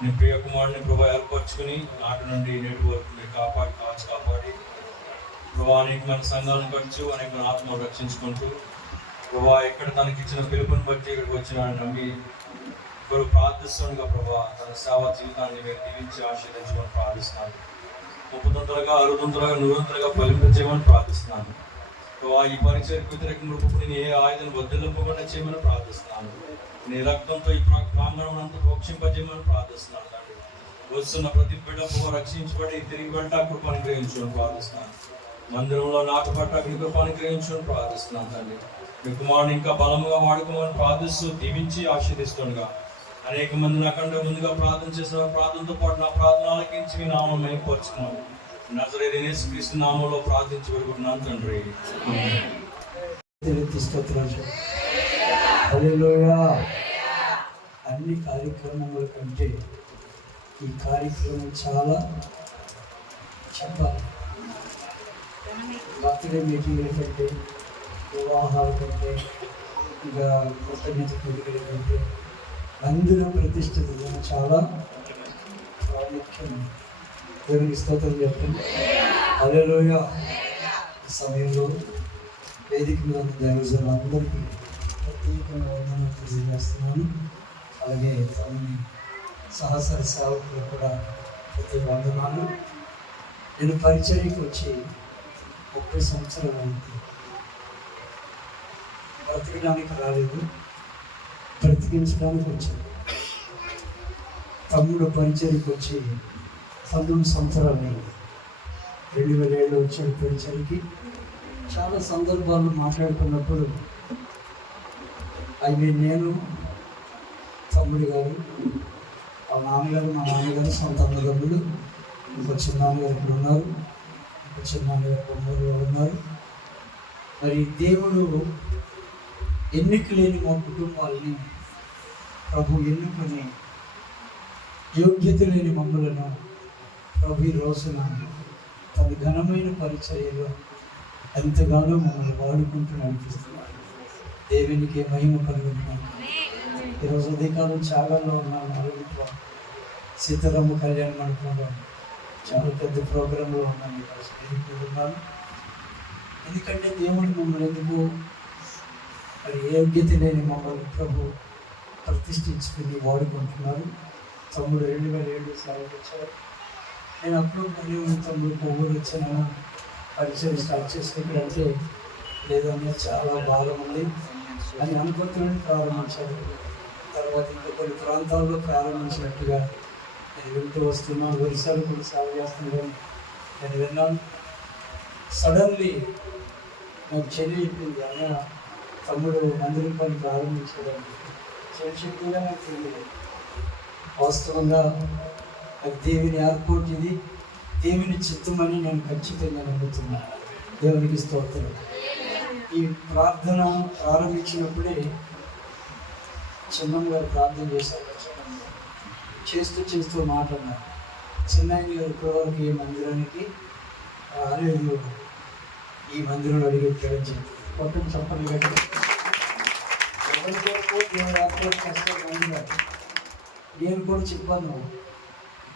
నీ ప్రియ కుమారుని ప్రభా ఏర్పరచుకుని నాటి నుండి నేటి వరకు మీరు కాపాడి ప్రభా అనేకమైన సంఘాలను ఖర్చు అనేకమైన ఆత్మలు రక్షించుకుంటూ ప్రభా ఎక్కడ తనకి ఇచ్చిన పిలుపుని బట్టి ఇక్కడికి వచ్చిన నమ్మి ఇప్పుడు ప్రార్థిస్తుండగా ప్రభా తన సేవా జీవితాన్ని మీరు దీవించి ఆశీర్వదించమని ప్రార్థిస్తున్నాను. 30 60 100 ఫలింపజేయమని ప్రార్థిస్తున్నాను. ప్రభా ఈ పరిచయకు వ్యతిరేకంగా నేను ఏ ఆయుధం వదిలింపకుండా చేయమని ప్రార్థిస్తున్నాను. నీ రక్తంతో ఈ ప్రాంగణం అంతా ప్రోక్షింపజేయమని ప్రార్థిస్తున్నాను తండ్రి. వస్తున్న ప్రతి బిడ్డ రక్షించబడి తిరిగి వెళ్ళా కృప అనుగ్రహించమని ప్రార్థిస్తున్నాను. మందిరంలో నాకు పట్ల కృప అనుగ్రహించమని ప్రార్థిస్తున్నాను తండ్రి. మీ కుమారుని ఇంకా బలముగా వాడుకోమని ప్రార్థిస్తూ దీవించి ఆశీర్దిస్తుండగా అనేక మంది నాకంటే ముందుగా ప్రార్థన చేసిన ప్రార్థనతో పాటు నా ప్రార్థన ఆలకించి మీ నామం మేలుపరుచుకున్నాను. నజరేయుడైన యేసుక్రీస్తు నామములో ప్రార్థించి వేడుకుంటున్నాను తండ్రి. హల్లెలూయా. అన్ని కార్యక్రమముల కంటే ఈ కార్యక్రమం చాలా చెప్పాలి. బర్త్డే మీటింగ్ల కంటే, వివాహాల కంటే, ఇంకా కృతజ్ఞత కొడుకుల కంటే మందిర ప్రతిష్ఠిత చాలా ప్రాముఖ్యమైనది. దేవునికి స్తోత్రం చెప్పండి. హల్లెలూయా. ఈ సమయంలో వేదిక మీద ఉన్న దైవజనులందరికీ ప్రత్యేకంగా వందనాలు తెలియజేస్తున్నాను. అలాగే తనని సహసర సేవకులు కూడా ప్రతి వందనాలు. నేను పరిచర్యకు వచ్చి 30 సంవత్సరాలు అయింది. బ్రతికడానికి రాలేదు, బ్రతికించడానికి వచ్చాను. తమ్ముడు పరిచర్యకు వచ్చి 19 సంవత్సరాలు అయింది. 2007 వచ్చాడు పరిచర్యకి. చాలా సందర్భాలు మాట్లాడుకున్నప్పుడు నేను తమ్ముడు గారు, మా నాన్నగారు, మా నాన్నగారు సొంత అన్నదమ్ములు, ఇంకో చిన్నాన్నగారు ఇక్కడ ఉన్నారు, ఇంకో చిన్నాన్నగారు బొమ్మలు ఉన్నారు. మరి దేవుడు ఎన్నిక లేని మా కుటుంబాలని ప్రభు ఎన్నుకొని యోగ్యత లేని మమ్మలను ప్రభు ఈ రోజున తన ఘనమైన పరిచర్యలో ఎంతగానో మమ్మల్ని వాడుకుంటూ నడిపిస్తున్నారు. దేవునికి మహిమ కలుగుతున్నాను. ఈరోజు ఉదయకాలం చాగల్లో ఉన్నాను. అరవింట్లో సీతారామ కళ్యాణ మండపంలో చాలా పెద్ద ప్రోగ్రాంలో ఉన్నాను, ఉన్నాను. ఎందుకంటే దేవుడు మమ్మల్ని ఎందుకు మరి యోగ్యత లేని మమ్మల్ని ప్రభు ప్రతిష్ఠించుకుని వాడుకుంటున్నారు. తమ్ముడు 2007 సార్లు వచ్చారు. నేను అప్పుడు తమ్ముడు కొవ్వూరు వచ్చాను, పరిచయం స్టార్ట్ చేసుకుంటే లేదని చాలా బాగా ఉంది అని అనుకుంటున్నాను. ప్రారంభించాడు. తర్వాత ఇంకా కొన్ని ప్రాంతాల్లో ప్రారంభించినట్టుగా నేను వింటూ వస్తున్నాను. వరిసాలు కూడా సాగు చేస్తున్నాను నేను విన్నాను. సడన్లీ నాకు చెల్లి చెప్పింది, అన్న తమ్ముడు మందిరం పని ప్రారంభించడానికి. చెల్లి చెప్పిందా నాకు తెలియదు. వాస్తవంగా అది దేవుని ఏర్పాటు, ఇది దేవుని చిత్తమని నేను ఖచ్చితంగా నమ్ముతున్నాను. దేవునికి స్తోత్రం. ఈ ప్రార్థన ప్రారంభించినప్పుడే చిన్నమ్మ గారు ప్రార్థన చేశారు. చేస్తూ మాట్లాడినారు. చిన్నయ్య గారు ఇప్పటివరకు ఈ మందిరానికి రాలేదు, ఈ మందిరంలో అడిగెట్టాడని చెప్పి మొత్తం చెప్పండి కదా. ఎవరి కొరకు దేవుడు ఏర్పాటు చేస్తారు మందిరాలు. నేను కూడా చెప్పాను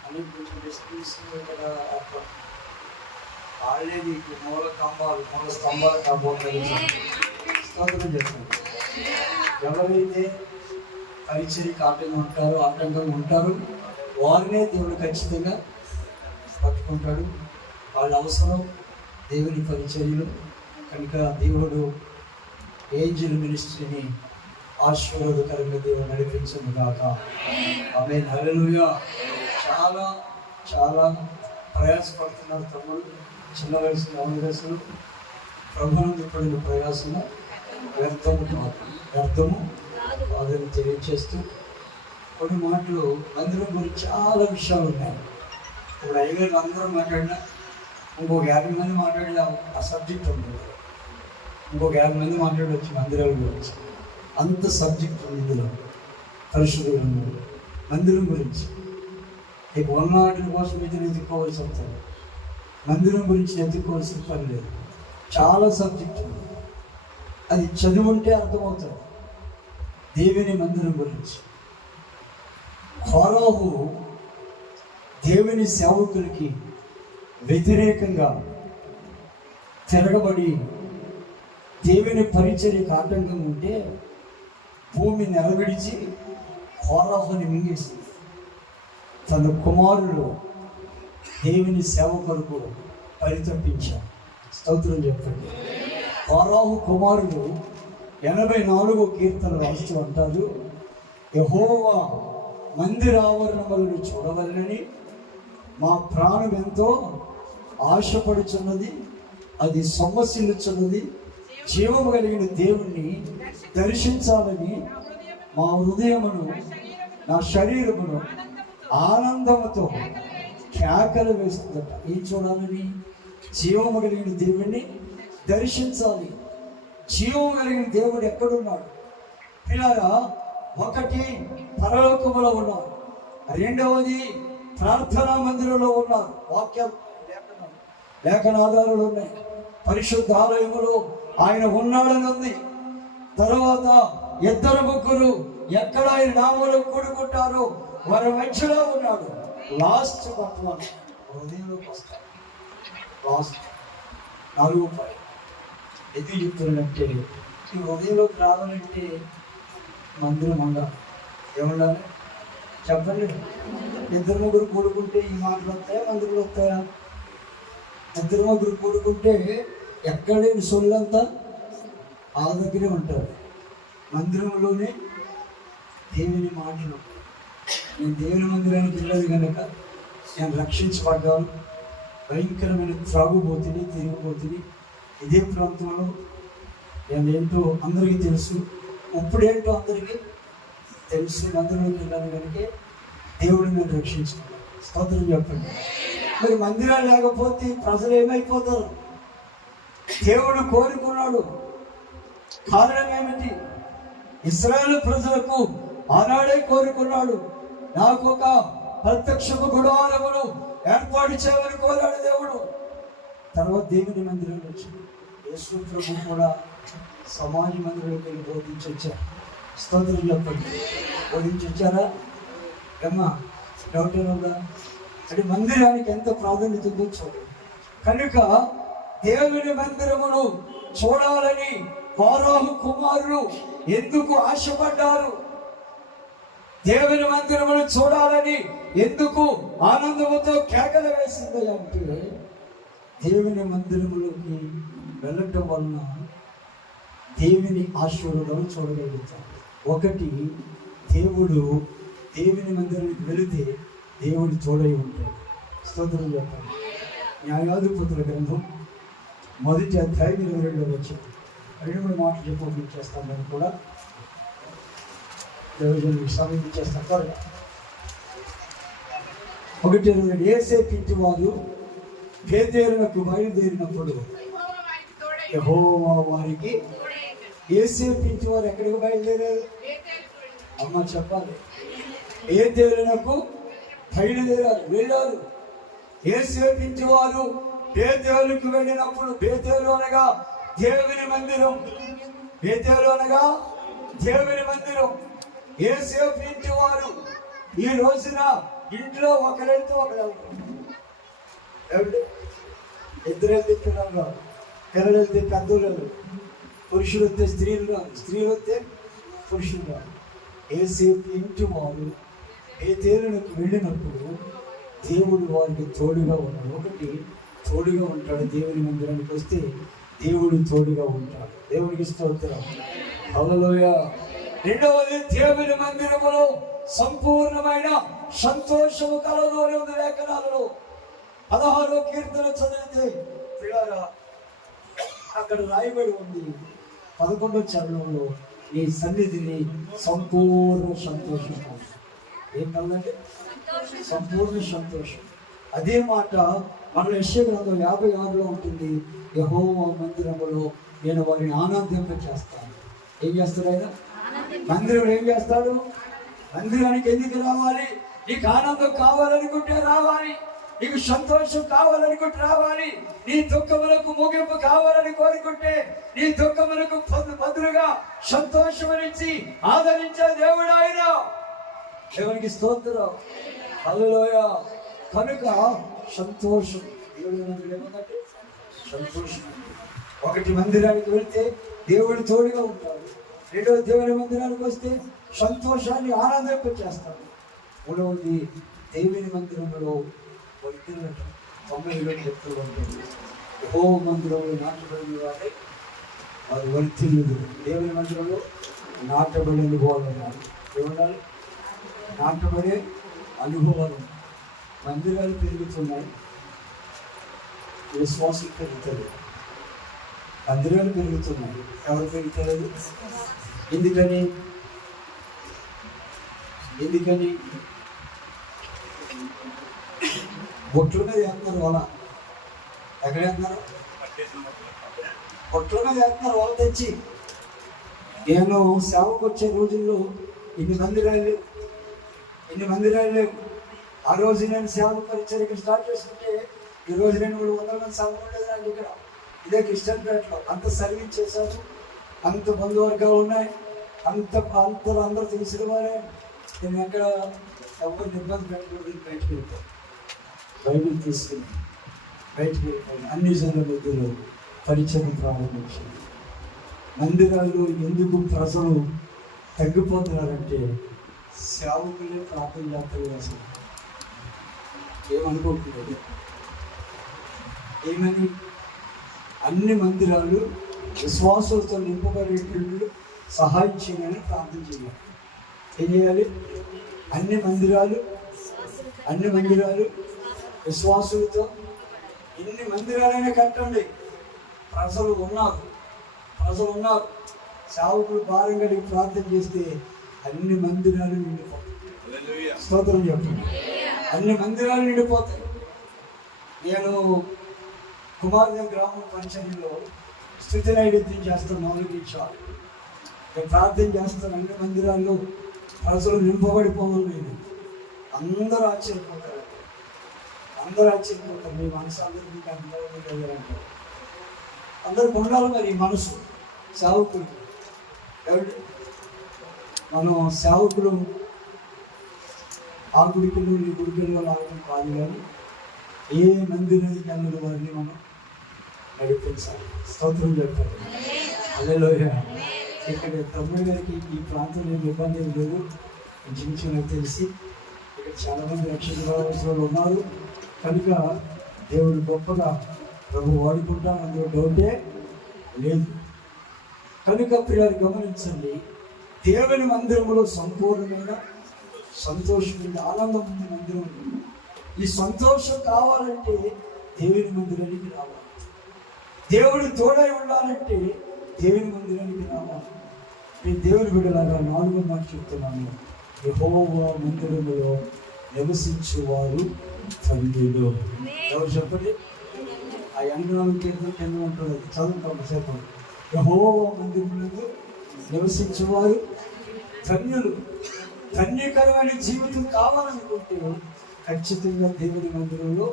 అని కొంచెం డిస్టెన్స్ కూడా ఆడేది మూల స్తంభాలు కాబోతుంది స్తోత్రం చెప్తాను. ఎవరైతే పరిచర్యకి ఆటంకంగా ఉంటారో వారినే దేవుడు ఖచ్చితంగా పట్టుకుంటాడు. వాళ్ళ అవసరం దేవుని పరిచర్యలు కనుక దేవుడు ఏంజల్ మినిస్ట్రీని ఆశీర్వాదకరంగా దేవుడు నడిపించను గాక. ఆమేన్. హల్లెలూయా. చాలా చాలా ప్రయాసపడుతున్నారు తమ్ముడు. చిన్న వయసులో 9 వయసులు ప్రభువునందు పడిన ప్రయాసము వ్యర్థము కాదని తెలియచేస్తూ కొన్ని మాటలు మందిరం గురించి చాలా విషయాలు ఉన్నాయి. ఇప్పుడు అయ్యగారు అందరూ మాట్లాడినా ఇంకొక 50 మంది మాట్లాడిన ఆ సబ్జెక్ట్ ఉంటుంది. ఇంకొక 50 మంది మాట్లాడవచ్చు మందిరాల గురించి. అంత సబ్జెక్ట్ ఉంది ఇందులో. పరిశుద్ధ గ్రంథంలో మందిరం గురించి ఇక ఉన్నవాటి కోసం అయితే ఎత్తుకోవాల్సి వస్తుంది. మందిరం గురించి ఎత్తుకోవాల్సిన పని లేదు. చాలా సబ్జెక్ట్ ఉంది. అది చదువుంటే అర్థమవుతుంది. దేవుని మందిరం గురించి కోరాహు దేవుని సేవకులకి వ్యతిరేకంగా తిరగబడి దేవుని పరిచర్యకు ఆటంకంగా ఉంటే భూమి నెరవేర్చి కోరాహుని మింగేసింది. తన కుమారుడు దేవుని సేవ కొరకు పరితపించాడు. స్తోత్రం చెప్పండి. కోరాహు కుమారుడు 84వ కీర్తన రాస్తూ అంటారు, యెహోవా మందిర ఆవరణములను చూడవలనని మా ప్రాణం ఎంతో ఆశపడుచున్నది, అది సొమ్మసిల్లుచున్నది. జీవము కలిగిన దేవుణ్ణి దర్శించాలని మా హృదయమును నా శరీరమును ఆనందముతో కేకలు వేస్తుందట. ఏం చూడాలని? జీవము కలిగిన దేవుణ్ణి దర్శించాలి. జీవము కలిగిన దేవుడు ఎక్కడున్నాడు పిల్లరా? ఒకటి పరలోకములో ఉన్నారు, రెండవది ప్రార్థనా మందిరంలో ఉన్నారు. వాక్యం లేఖనాధారాలు ఉన్నాయి. పరిశుద్ధ ఆలయములో ఆయన ఉన్నాడని ఉంది. తర్వాత 2-3 ఎక్కడ ఆయన నామములో కూడుకుంటారో వారి మధ్యలో ఉన్నాడు. లాస్ట్ బట్ హృదయంలోకి వస్తాడు. లాస్ట్ 4 ఎందుకు చెప్తున్నానంటే ఈ హృదయంలోకి రావాలంటే మందిరం ఉండాలి. ఏముండాలి చెప్పండి? 2-3 కూడుకుంటే ఈ మాటలు వస్తాయా? మందిరంలో వస్తాయా? 2-3 కూడుకుంటే ఎక్కడేమి సొల్లంతా ఆ దగ్గరే ఉంటారు. మందిరంలోనే దేవుని మాటలు. నేను దేవుని మందిరానికి వెళ్ళదు కనుక నేను రక్షించబడ్డాను. భయంకరమైన త్రాగుబోతుని, తిరిగిపోతుంది. ఇదే ప్రాంతంలో నేను ఏంటో అందరికీ తెలుసు, ఇప్పుడేంటో అందరికీ తెలుసు. మందిరంలోకి వెళ్ళాను కనుక దేవుడు నేను రక్షించుకున్నాను. స్తోత్రం చెప్పండి. మరి మందిరాలు లేకపోతే ప్రజలు ఏమైపోతారు? దేవుడు కోరుకున్నాడు. కారణం ఏమిటి? ఇశ్రాయేలు ప్రజలకు ఆనాడే కోరుకున్నాడు, నాకు ఒక ప్రత్యక్షపు గుడారమును ఏర్పాటు చేయమని కోరాడు దేవుడు. తర్వాత దేవుని మందిరంలో వచ్చింది. యేసు ప్రభు కూడా సమాజ మందిరంలోకి వెళ్ళి బోధించి వచ్చారు. స్తోత్రం చెప్పండి. బోధించి వచ్చారా? ఏమ్మా డౌట్ ఏమన్నా? అంటే మందిరానికి ఎంత ప్రాధాన్యత ఉందో చూడండి. కనుక దేవుని మందిరమును చూడాలని కోరాహు కుమారులు ఎందుకు ఆశపడ్డారు? దేవుని మందిరమును చూడాలని ఎందుకు ఆనందముతో కేకలు వేసింది అంటే, దేవుని మందిరములోకి వెళ్ళటం వలన దేవుని ఆశీర్వాదాలు చూడగలుగుతాం. ఒకటి, దేవుని మందిరానికి వెళితే దేవుడు చూడై ఉంటాడు. స్తోత్రం చెప్పండి. న్యాయాధిపతుల గ్రంథం 1వ అధ్యాయం 22వ వచనం. 2 మాటలు చెప్పి ముగించేస్తాం. నేను కూడా సమయం చేస్తాం త్వరగా. 1:22 యోసేపు ఇంటి వారు బేతేలునకు బయలుదేరినప్పుడు యెహోవా వారికి యోసేపు ఇంటి వారు ఎక్కడికి బయలుదేరారు? అమ్మ చెప్పాలి. బేతేలునకు బయలుదేరారు, వెళ్ళారు. యోసేపు ఇంటి వారు బేతేలుకు వెళ్ళినప్పుడు, బేతేలు అనగా దేవుని మందిరం, బేతేలు అనగా దేవుని మందిరం. యోసేపు ఇంటి వారు ఈ రోజున ఇంట్లో ఒకరెళ్తూ ఒకరు ఇద్దరు వెళ్తే పిల్లలు, పిల్లలు వెళ్తే పెద్దలు, పురుషులు వస్తే స్త్రీలు, స్త్రీలు వస్తే పురుషులు. యోసేపు ఇంటి వారు బేతేలునకు వెళ్ళినప్పుడు దేవుడు వారికి తోడుగా ఉన్నాడు. ఒకటి, తోడుగా ఉంటాడు. దేవుని మందిరానికి వస్తే దేవుడు తోడుగా ఉంటాడు. దేవునికి స్తోత్రం, హల్లెలూయా. రెండవది, దేవుని మందిరములో సంపూర్ణమైన సంతోషము కలగోని ఉంది. లేఖనాలలో 16వ కీర్తన చదివితే పిల్లరా అక్కడ రాయబడి ఉంది 11వ చరణంలో, నీ సన్నిధిని సంపూర్ణ సంతోషం. ఏం కలంటే సంపూర్ణ సంతోషం. అదే మాట మన యెషయా గ్రంథం 56లో ఉంటుంది. యెహోవా మందిరములో నేను వారిని ఆనందింప చేస్తాను. ఏం చేస్తాడు ఆయన? మందిరం ఏం చేస్తాడు? మందిరానికి ఎందుకు రావాలి? నీకు ఆనందం కావాలనుకుంటే రావాలి, నీకు సంతోషం కావాలనుకుంటే రావాలి, నీ దుఃఖములకు ముగింపు కావాలని కోరుకుంటే నీ దుఃఖములకు బదులుగా సంతోషమనిచ్చి ఆదరించే దేవుడు ఆయన. దేవునికి స్తోత్రం, హల్లెలూయా. కనుక సంతోషం, దేవుడి మందిరం ఏమంటే సంతోషం. ఒకటి, మందిరానికి వెళ్తే దేవుడు తోడుగా ఉంటాడు. రెండవ, దేవుని మందిరానికి వస్తే సంతోషాన్ని ఆనందింప చేస్తాడు. మూడవది, దేవుని మందిరంలో వర్తిల్లటం. 90 వ్యక్తులు ఉంటుంది. యెహోవా మందిరంలో నాటబడిన వారే వారు వర్తిల్లుదు. దేవుని మందిరంలో నాటబడి అనుభవాలు ఏమన్నారు? నాటబడే అనుభవాలు. మందిరాలు పెరుగుతున్నాయి, విశ్వాసం పెరుగుతుంది. మందిరాలు పెరుగుతున్నాయి, ఎవరు పెరుగుతలేదు? ఎందుకని? బొట్ల మీద వేస్తున్నారు వాళ్ళ. ఎక్కడ వేస్తున్నారు? బొట్ల మీద వేస్తున్నారు వాళ్ళు తెచ్చి. నేను సేవకు వచ్చే రోజుల్లో ఇన్ని మందిరాలు లేవు. ఆ రోజు నేను సేవ పరిచర్యకి స్టార్ట్ చేసుకుంటే ఈ రోజు 200-300 మంది సేవ ఉండేది నాకు ఇక్కడ. ఇదే క్రిస్టియన్ పేటలో అంత సర్వీస్ చేశాను, అంత బంధువర్గాలు ఉన్నాయి, అందరూ తెలిసిన వారే. నేను ఎక్కడ ఎవరిని ఇబ్బంది పెట్టకూడదు. బయటకు వెళ్తాను, బైబిల్ తీసుకుని బయటకు వెళ్ళిపోయి అన్ని జనుల మధ్యలో పరిచయం ప్రారంభించింది. మందిరాల్లో ఎందుకు ప్రజలు తగ్గిపోతున్నారంటే సేవకులే ప్రార్థన చేస్తారు. అసలు ఏమనుకోకూడదు. ఏమని? అన్ని మందిరాలు విశ్వాసులతో నింపబడేటట్లు సహాయం చేయాలని ప్రార్థన చేయాలి. ఏం చేయాలి? అన్ని మందిరాలు విశ్వాసులతో, ఎన్ని మందిరాలైనా కట్టండి. ప్రజలు ఉన్నారు. సేవకులు భారం కలిగి ప్రార్థన చేస్తే అన్ని మందిరాలు నిండిపోతాయి. స్తోత్రం చెప్పండి. అన్ని మందిరాలు నిండిపోతాయి. నేను కుమార్దెం గ్రామం పంచాయతీలో స్థుతి నైవేద్యం చేస్తాను. 4 నిమిషాలు నేను ప్రార్థన చేస్తాను. అన్ని మందిరాల్లో ప్రజలు నింపబడిపోవాలి. నేను అందరూ ఆశ్చర్యపోతారు. మీ మనసు అందరికీ అంటారు. అందరికి ఉండాలి మరి మనసు సేవకులు. మనం సేవకులు ఆ గుడికెళ్ళు ఈ గుడికెళ్ళు రావడం కాదు, కానీ ఏ మందిరానికి వెళ్ళిన వారిని మనం నడిపించాలి. స్తోత్రం చెప్పాలి. హల్లెలూయా. ఇక్కడ తమ్ముడు గారికి ఈ ప్రాంతంలో ఏమి ఇబ్బంది ఏమి లేదు. ఇంచుమించు నాకు తెలిసి ఇక్కడ చాలామంది రక్షించబడాల్సిన వాళ్ళు ఉన్నారు కనుక దేవుడు గొప్పగా ప్రభు వాడుకుంటాం, అందులో డౌటే లేదు. కనుక ప్రియాలు గమనించండి, దేవుని మందిరంలో సంపూర్ణమైన సంతోషమైన ఆనందం మందిరం. ఈ సంతోషం కావాలంటే దేవుని మందిరానికి రావాలి. దేవుడు తోడై ఉండాలంటే దేవుని మందిరానికి రావాలి. నేను దేవుని బిడ్డలాగా 4వ మాట చెప్తున్నాను, యెహోవా మందిరములో నివసించువారు ధన్యులు. ఎవరు చెప్పండి? ఆ 84 కీర్తన కింద ఉంటుంది, చదువుతాము సేపు. యెహోవా మందిరములో నివసించేవారు ధన్యులు. ధన్యకరమైన జీవితం కావాలనుకుంటే ఖచ్చితంగా దేవుని మందిరంలో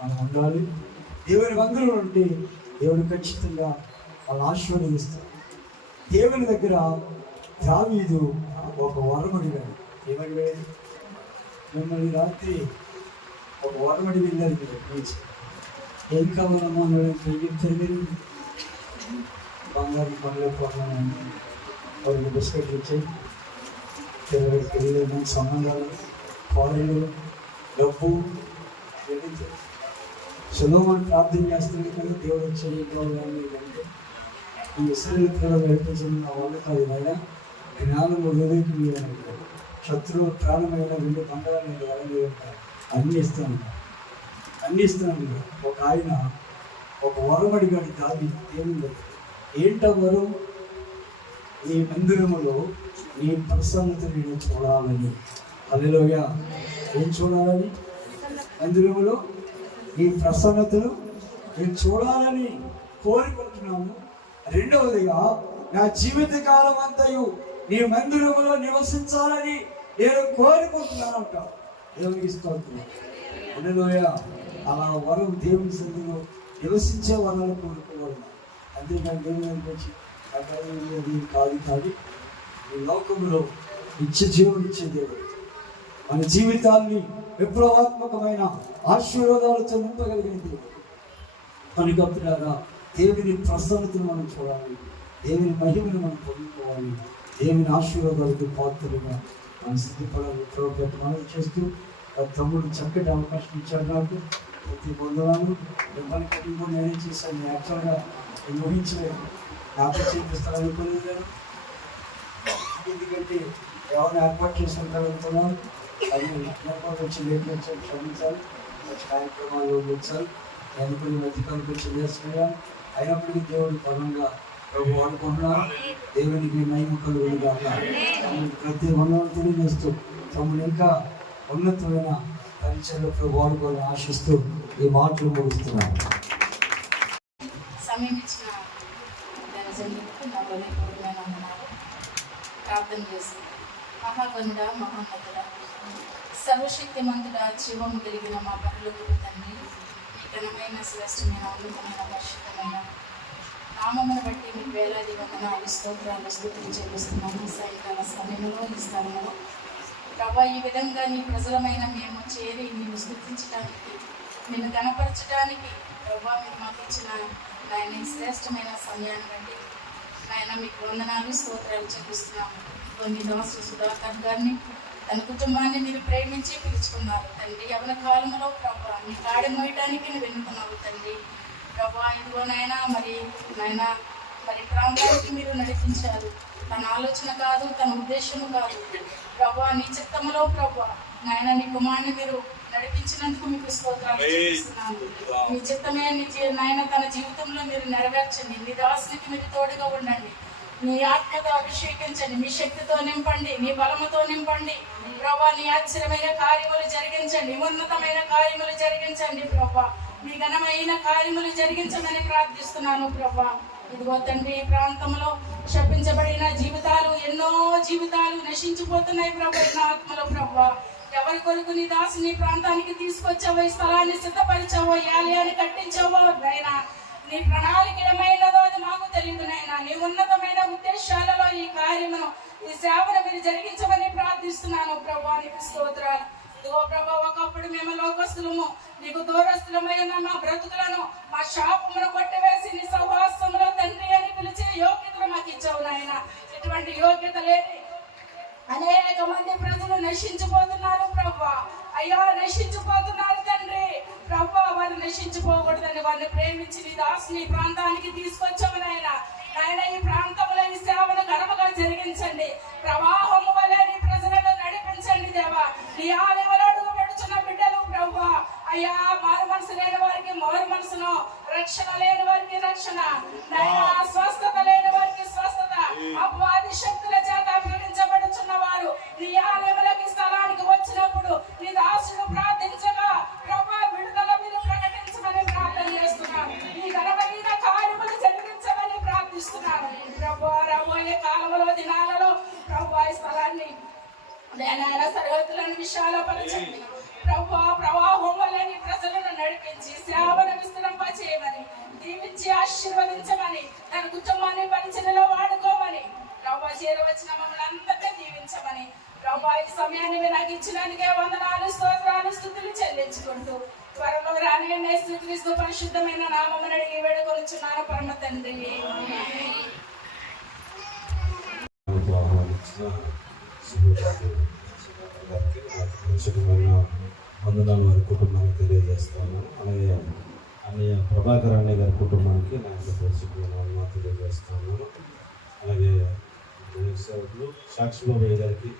మనం ఉండాలి. దేవుని మందిరంలో ఉంటే దేవుడు ఖచ్చితంగా వాళ్ళు ఆశీర్వదిస్తాడు. దేవుని దగ్గర దావీదు ఒక వరమడిగాడు. ఏమడిగాడు? మిమ్మల్ని రాత్రి ఒక వరమడి వెళ్ళారు మీరు, ఏం కావాలమ్మా అన్నాడు. బంగారు పనులు కొన్నాను, వాళ్ళకి బిస్కెట్లు ఇచ్చాయి, పెళ్ళి సంబంధాలు, ఫారెన్లు, డబ్బు సులోమాన్ ప్రార్థన చేస్తుంది కదా, దేవుడు వచ్చి అంటే ఈ ఇశ్రాయేలీయులను నడిపించిన నా వల్ల కాదు నాయన, జ్ఞానము వివేకం మీదని అంటారు. శత్రువు ప్రాణమైన రెండు బంగారం నేను వాళ్ళని అంటారు. అన్నీ ఇస్తాను. ఒక ఆయన ఒక వరం అడిగాడు దావీదు దేవుని దగ్గర. ఏంట వరం? నీ మందిరములో నీ ప్రసన్నత నేను చూడాలని. హల్లెలూయా. ఏం చూడాలని? మందిరములో నీ ప్రసన్నతను నేను చూడాలని కోరుకుంటున్నాము. రెండవదిగా, నా జీవిత కాలం అంతయు నీ మందిరములో నివసించాలని నేను కోరుకుంటున్నానంట. దేవునికి స్తోత్రం. హల్లెలూయా. అలా వరం దేవుని సన్నిధిలో నివసించే వరాలు కోరుకోవాలి. అంతేకాని దేవుని వచ్చి అది కాదు. ఈ లోకంలో నిత్య జీవనం ఇచ్చే దేవుడు మన జీవితాన్ని విప్లవాత్మకమైన ఆశీర్వాదాలతో నింపగలిగిన దేవుడు. కనుక దేవుని ప్రసన్నతను మనం చూడాలి, దేవుని మహిమను మనం పొందుకోవాలి, దేవుని ఆశీర్వాదాలకు పాత్రలుగా మనం సిద్ధపడాలి. ప్రభుత్వం మనం చేస్తూ తమ్ముడు చక్కటి అవకాశం ఇచ్చాడు నాకు. ప్రతి వందనాలు. మిమ్మల్ని కుటుంబం నేనే చేశాను. యాక్చువల్గా నేను ఊహించలేదు, నాకు చేపిస్తానని పొందాను. ఎందుకంటే ఎవరిని ఏర్పాటు చేసుకుంటారనుకున్నాను. అది ఏర్పాటు వచ్చి లేట్ వచ్చాను, క్షమించాలి. కార్యక్రమాలు వచ్చాను. నేను కొన్ని మధ్యకాలకు వచ్చి చేసుకున్నాను. అయినప్పటికీ దేవుడి పరంగా ప్రభు వాడుకుంటున్నాను. దేవునికి మహిమ కలుగులుగా ప్రతి వందలు తెలియజేస్తూ తమను ఇంకా ఉన్నతమైన పరిచయంలో ప్రభు వాడుకోవాలని ఆశిస్తూ ఈ మాటలు ముగిస్తున్నాను. సమీపించిన ప్రార్థన చేసి, మహాగంధ మహోన్నతుడ, సర్వశక్తిమంతుడ, జీవము కలిగిన మా పరలోకపు తండ్రి, మీ ఘనమైన శ్రేష్టమైన ఉన్నతమైన పరిశుద్ధమైన నామమును బట్టి మీకు వేలాది వందనాలు, స్తోత్రాలు, స్తుతులు చెల్లిస్తున్నాము. సాయంకాల సమయంలో ఈ స్థలంలో ప్రభా, ఈ విధంగా నీ ప్రజలమైన మేము చేరి నిన్ను స్తుతించడానికి, నిన్ను కనపరచడానికి ప్రభా మీరు మాకు ఇచ్చిన నాయన శ్రేష్టమైన సమయాన్ని బట్టి నాయన మీకు వందనాలు, స్తోత్రాలు చెల్లిస్తున్నాము. కొన్ని దాసు సుధాకర్ గారిని, తన కుటుంబాన్ని మీరు ప్రేమించి పిలుచుకున్నారు తండ్రి. యవన కాలంలో ప్రభా నీ కాడి మోయడానికి నువ్వు ఎన్నుకున్నావు తండ్రి. ప్రభా ఇదిగో నాయన మరి ప్రాంతానికి మీరు నడిపించారు. తన ఆలోచన కాదు, తన ఉద్దేశము కాదు ప్రభా, నీ చిత్తములో ప్రభా నాయన నీ కుమారుని మీరు నడిపించినందుకు మీకు స్తోత్రాలు చెల్లిస్తున్నాను. మీ చిత్తమే నాయన తన జీవితంలో మీరు నెరవేర్చండి. నీ దాసునికి మీరు తోడుగా ఉండండి. నీ ఆత్మతో అభిషేకించండి, మీ శక్తితో నింపండి, నీ బలముతో నింపండి ప్రభా. నీ ఆశ్చర్యమైన కార్యములు జరిగించండి, ఉన్నతమైన కార్యములు జరిగించండి ప్రభా. మీ ఘనమైన కార్యములు జరిగించమని ప్రార్థిస్తున్నాను ప్రభా. ఇదిగో తండ్రి, ఈ ప్రాంతంలో శపించబడిన జీవితాలు, ఎన్నో జీవితాలు నశించిపోతున్నాయి ప్రభా. ఎన్నో ఆత్మలో ప్రభా, ఎవరి కొరకు నీ దాసు నీ ప్రాంతానికి తీసుకొచ్చావో, ఈ స్థలాన్ని సిద్ధపరిచావో, ఈ ఆలయాన్ని కట్టించావో నైనా, నీ ప్రణాళిక ఏమైనదో అది మాకు తెలియదు నైనా. నీ ఉన్నతమైన ఉద్దేశాలలో ఈ కార్యమును, ఈ సేవను మీరు జరిగించమని ప్రార్థిస్తున్నాను ప్రభా. నీకు స్తోత్రాలు. ఇదిగో ప్రభా, ఒకప్పుడు మేము లోకస్తులము, నీకు దూరస్తులమై ఉన్న మా బ్రతుకులను, మా శాపమును కొట్టివేసి నీ సహవాసంలో తండ్రి అని పిలిచే యోగ్యతలు మాకు ఇచ్చావు నాయన. ఇటువంటి యోగ్యత లేని అనేక మంది ప్రజలు నశించిపోతున్నారు ప్రభా. అయ్యా, నశించిపోతున్నారు తండ్రి. ప్రభా, వారు నశించిపోకూడదని వారిని ప్రేమించి నీ దాసుని ప్రాంతానికి తీసుకొచ్చావు నాయన. నాయన, ఈ ప్రాంతంలో ఈ సేవను ఘనముగా జరిగించండి. ప్రవాహము వలె నీ ప్రజలను నడిపించండి దేవా. నీ ఆలయంలో అడుగు పెడుచున్న బిడ్డలు ప్రభా, అయ్యా, మారు మనసు లేని వారికి మారు మనసును, రక్షణ లేని వారికి రక్షణ, నాయన, స్వస్థత లేని వారికి స్వస్థత, అపవాది శక్తుల చేత పీడించబడుచున్న వారు నీ ఆలయంలోకి స్థలానికి వచ్చినప్పుడు నీ దాసుడు ప్రార్థించగా ప్రభా, విడుదల మీరు ప్రకటించమని ప్రార్థన చేస్తున్నాను. ఈ ఘనమైన కార్యములు జరిగించమని ప్రార్థిస్తున్నాను ప్రభా. రాబోయే కాలంలో దినాలలో ప్రభా, ఈ స్థలాన్ని నేనైనా సరిహద్దులను విశాలపరచండి ప్రభా. ప్రవాహం వల్ల నీ ప్రజలను నడిపించి సేవను విస్తరింప చేయమని, దీవించి ఆశీర్వదించమని, తన కుటుంబాన్ని పరిచయలో వాడుకోమని ప్రభా. చేరవచ్చిన మమ్మల్ని అంతటా దీవించమని ప్రభా. ఈ సమయాన్ని మీరు నాకు ఇచ్చినందుకే వందనాలు, స్తోత్రాలు, స్తుతులు చెల్లించుకుంటూ త్వరలో రాని యేసుక్రీస్తు పరిశుద్ధమైన నామమును అడిగి వేడుకొనుచున్నాను పరమ తండ్రి. వందనాలు వారి కుటుంబానికి తెలియజేస్తాను. అలాగే అన్నయ్య ప్రభాకర్ అన్నయ్య గారి కుటుంబానికి నా యొక్క పరిశుభ్రమైన తెలియజేస్తాను. అలాగే సేవకులు సాక్షిబాబు గారికి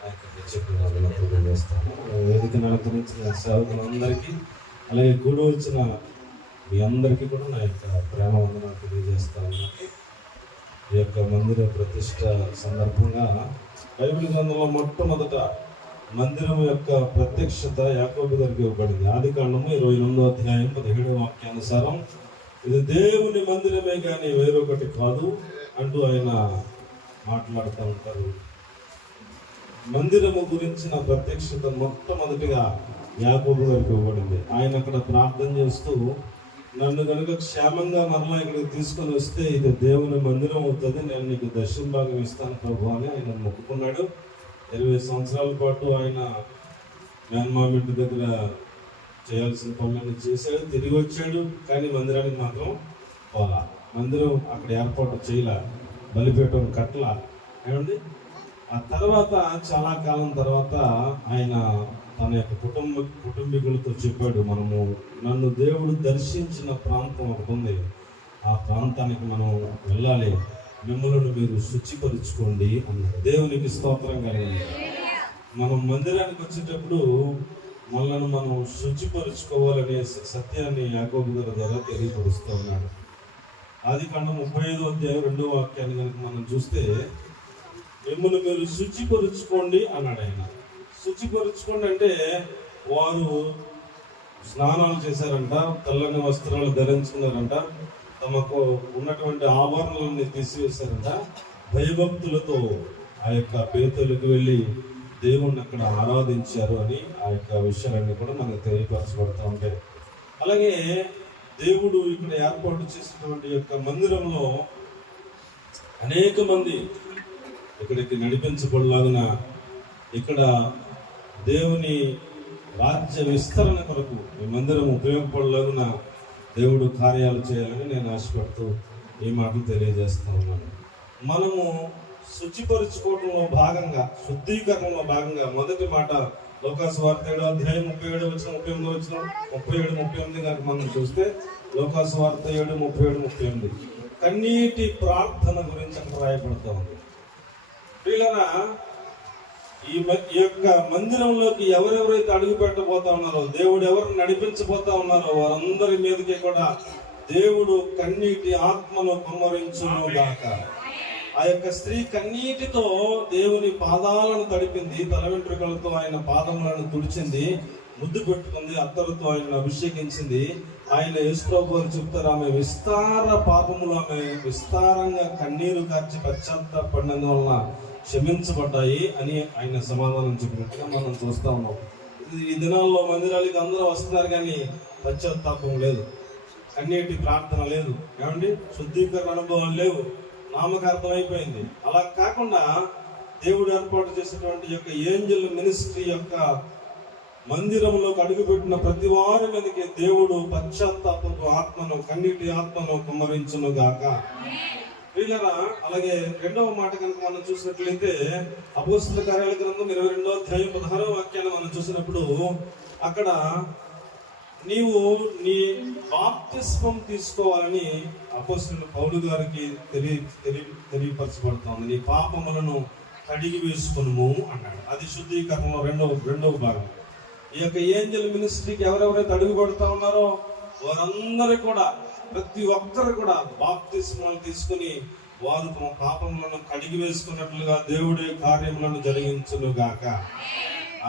నా యొక్క పరిశుభ్రమైన తెలియజేస్తాను. వేదికను అలంకరించిన సేవకులందరికీ, అలాగే కూడి వచ్చిన మీ అందరికీ కూడా నా యొక్క ప్రేమ వందనాలు తెలియజేస్తాను. ఈ యొక్క మందిర ప్రతిష్ట సందర్భంగా బైబిల్ గ్రంథంలో మొట్టమొదట మందిరం యొక్క ప్రత్యక్షత యాకోబు గారికి ఇవ్వబడింది. ఆదికాండము 28వ అధ్యాయం 17వ వాక్యానుసారం, ఇది దేవుని మందిరమే కానీ వేరొకటి కాదు అంటూ ఆయన మాట్లాడుతూ ఉంటారు. మందిరము గురించిన ప్రత్యక్షత మొట్టమొదటిగా యాకోబు గారికి ఇవ్వబడింది. ఆయన అక్కడ ప్రార్థన చేస్తూ, నన్ను కనుక క్షేమంగా మరలా ఇక్కడికి తీసుకొని వస్తే ఇది దేవుని మందిరం అవుతుంది, నేను నీకు దర్శన భాగం ఇస్తాను ప్రభు అని ఆయన మొక్కుకున్నాడు. 20 సంవత్సరాల పాటు ఆయన మేనమామింటి దగ్గర చేయాల్సిన పనులన్నీ చేశాడు, తిరిగి వచ్చాడు. కానీ మందిరానికి మాత్రం పోలా. మందిరం అక్కడ ఏర్పాటు చేయలే, బలిపీఠం కట్టల. ఏమండి, ఆ తర్వాత చాలా కాలం తర్వాత ఆయన తన యొక్క కుటుంబీకులతో చెప్పాడు, మనము నన్ను దేవుడు దర్శించిన ప్రాంతం ఒకటి ఉంది, ఆ ప్రాంతానికి మనం వెళ్ళాలి, మిమ్మల్ని మీరు శుచిపరుచుకోండి అన్నాడు. దేవునికి స్తోత్రం కలిగింది. మనం మందిరానికి వచ్చేటప్పుడు మనల్ని మనం శుచిపరుచుకోవాలనే సత్యాన్ని యాకోబు గారి ద్వారా తెలియపరుస్తూ ఉన్నాడు. ఆదికాండం 35వ అధ్యాయం 2వ వాక్యాన్ని కనుక మనం చూస్తే, మిమ్మల్ని మీరు శుచిపరుచుకోండి అన్నాడు ఆయన. శుచిపరుచుకోండి అంటే వారు స్నానాలు చేశారంట, తెల్లని వస్త్రాలు ధరించుకున్నారంట, తమకు ఉన్నటువంటి ఆభరణాలని తీసివేశారంట, భయభక్తులతో ఆ యొక్క బేతులకు వెళ్ళి దేవుణ్ణి అక్కడ ఆరాధించారు అని ఆ యొక్క విషయాలన్నీ కూడా మనకు తెలియపరచబడుతూ ఉంటాయి. అలాగే దేవుడు ఇక్కడ ఏర్పాటు చేసినటువంటి యొక్క మందిరంలో అనేక మంది ఇక్కడికి నడిపించబడలాగిన, ఇక్కడ దేవుని రాజ్య విస్తరణ కొరకు ఈ మందిరం ఉపయోగపడలాగిన దేవుడు కార్యాలు చేయాలని నేను ఆశపడుతూ ఈ మాటలు తెలియజేస్తా ఉన్నాను. మనము శుచిపరుచుకోవడంలో భాగంగా, శుద్ధీకరణలో భాగంగా మొదటి మాట లోకాసువార్త 7వ అధ్యాయం 37 వచనం 39 వచనం 37 38 కనుక మనం చూస్తే, లోకాసువార్త 7 37 38 కన్నీటి ప్రార్థన గురించి అక్కడ రాయబడుతూ ఉంది. పిల్లరా, ఈ యొక్క మందిరంలోకి ఎవరెవరైతే అడుగు పెట్టబోతా ఉన్నారో, దేవుడు ఎవరు నడిపించబోతా ఉన్నారో వారందరి మీదకి కూడా దేవుడు కన్నీటి ఆత్మను కుమ్మరించును గాక. ఆ యొక్క స్త్రీ కన్నీటితో దేవుని పాదాలను తడిపింది, తల వెంట్రుకలతో ఆయన పాదములను తుడిచింది, ముద్దు పెట్టుకుంది, అత్తరుతో ఆయన అభిషేకించింది. ఆయన యేసుప్రభు గారు చెప్తారు, ఆమె విస్తార పాపములు, ఆమె విస్తారంగా కన్నీరు కార్చి పశ్చాత్తాపడినందువలన క్షమించబడ్డాయి అని ఆయన సమాధానం చెప్పినట్టుగా మనం చూస్తా ఉన్నాం. ఈ దినాల్లో మందిరాలకి అందరూ వస్తున్నారు కానీ పశ్చాత్తాపం లేదు, కన్నీటి ప్రార్థన లేదు, ఏమండి, శుద్ధీకరణ అనుభవాలు లేవు, నామకార్థం అయిపోయింది. అలా కాకుండా దేవుడు ఏర్పాటు చేసినటువంటి యొక్క ఏంజల్ మినిస్ట్రీ యొక్క మందిరంలోకి అడుగుపెట్టిన ప్రతి వారి మీదకి దేవుడు పశ్చాత్తాపపు ఆత్మను, కన్నీటి ఆత్మను కుమ్మరించును గాక. ప్రియులారా, అలాగే రెండవ మాట కనుక మనం చూసినట్లయితే అపోస్తలుల కార్యాల గ్రంథం 22వ అధ్యాయం 16వ వాక్యాన్ని మనం చూసినప్పుడు అక్కడ నీవు నీ బాప్తిస్మం తీసుకోవాలని అపోస్తలుడు పౌలు గారికి తెలియపరచబడుతోంది. నీ పాపములను కడిగి వేసుకును అన్నాడు. అది శుద్ధీకరణలో రెండవ భాగం. ఈ యొక్క ఏంజల్ మినిస్ట్రీకి ఎవరెవరైతే అడుగు పెడతా ఉన్నారో వారందరూ కూడా, ప్రతి ఒక్కరు కూడా బాప్తిస్మాలు తీసుకుని వారు తమ పాపములను కడిగి వేసుకున్నట్లుగా దేవుడి కార్యములను జరిగించును గాక.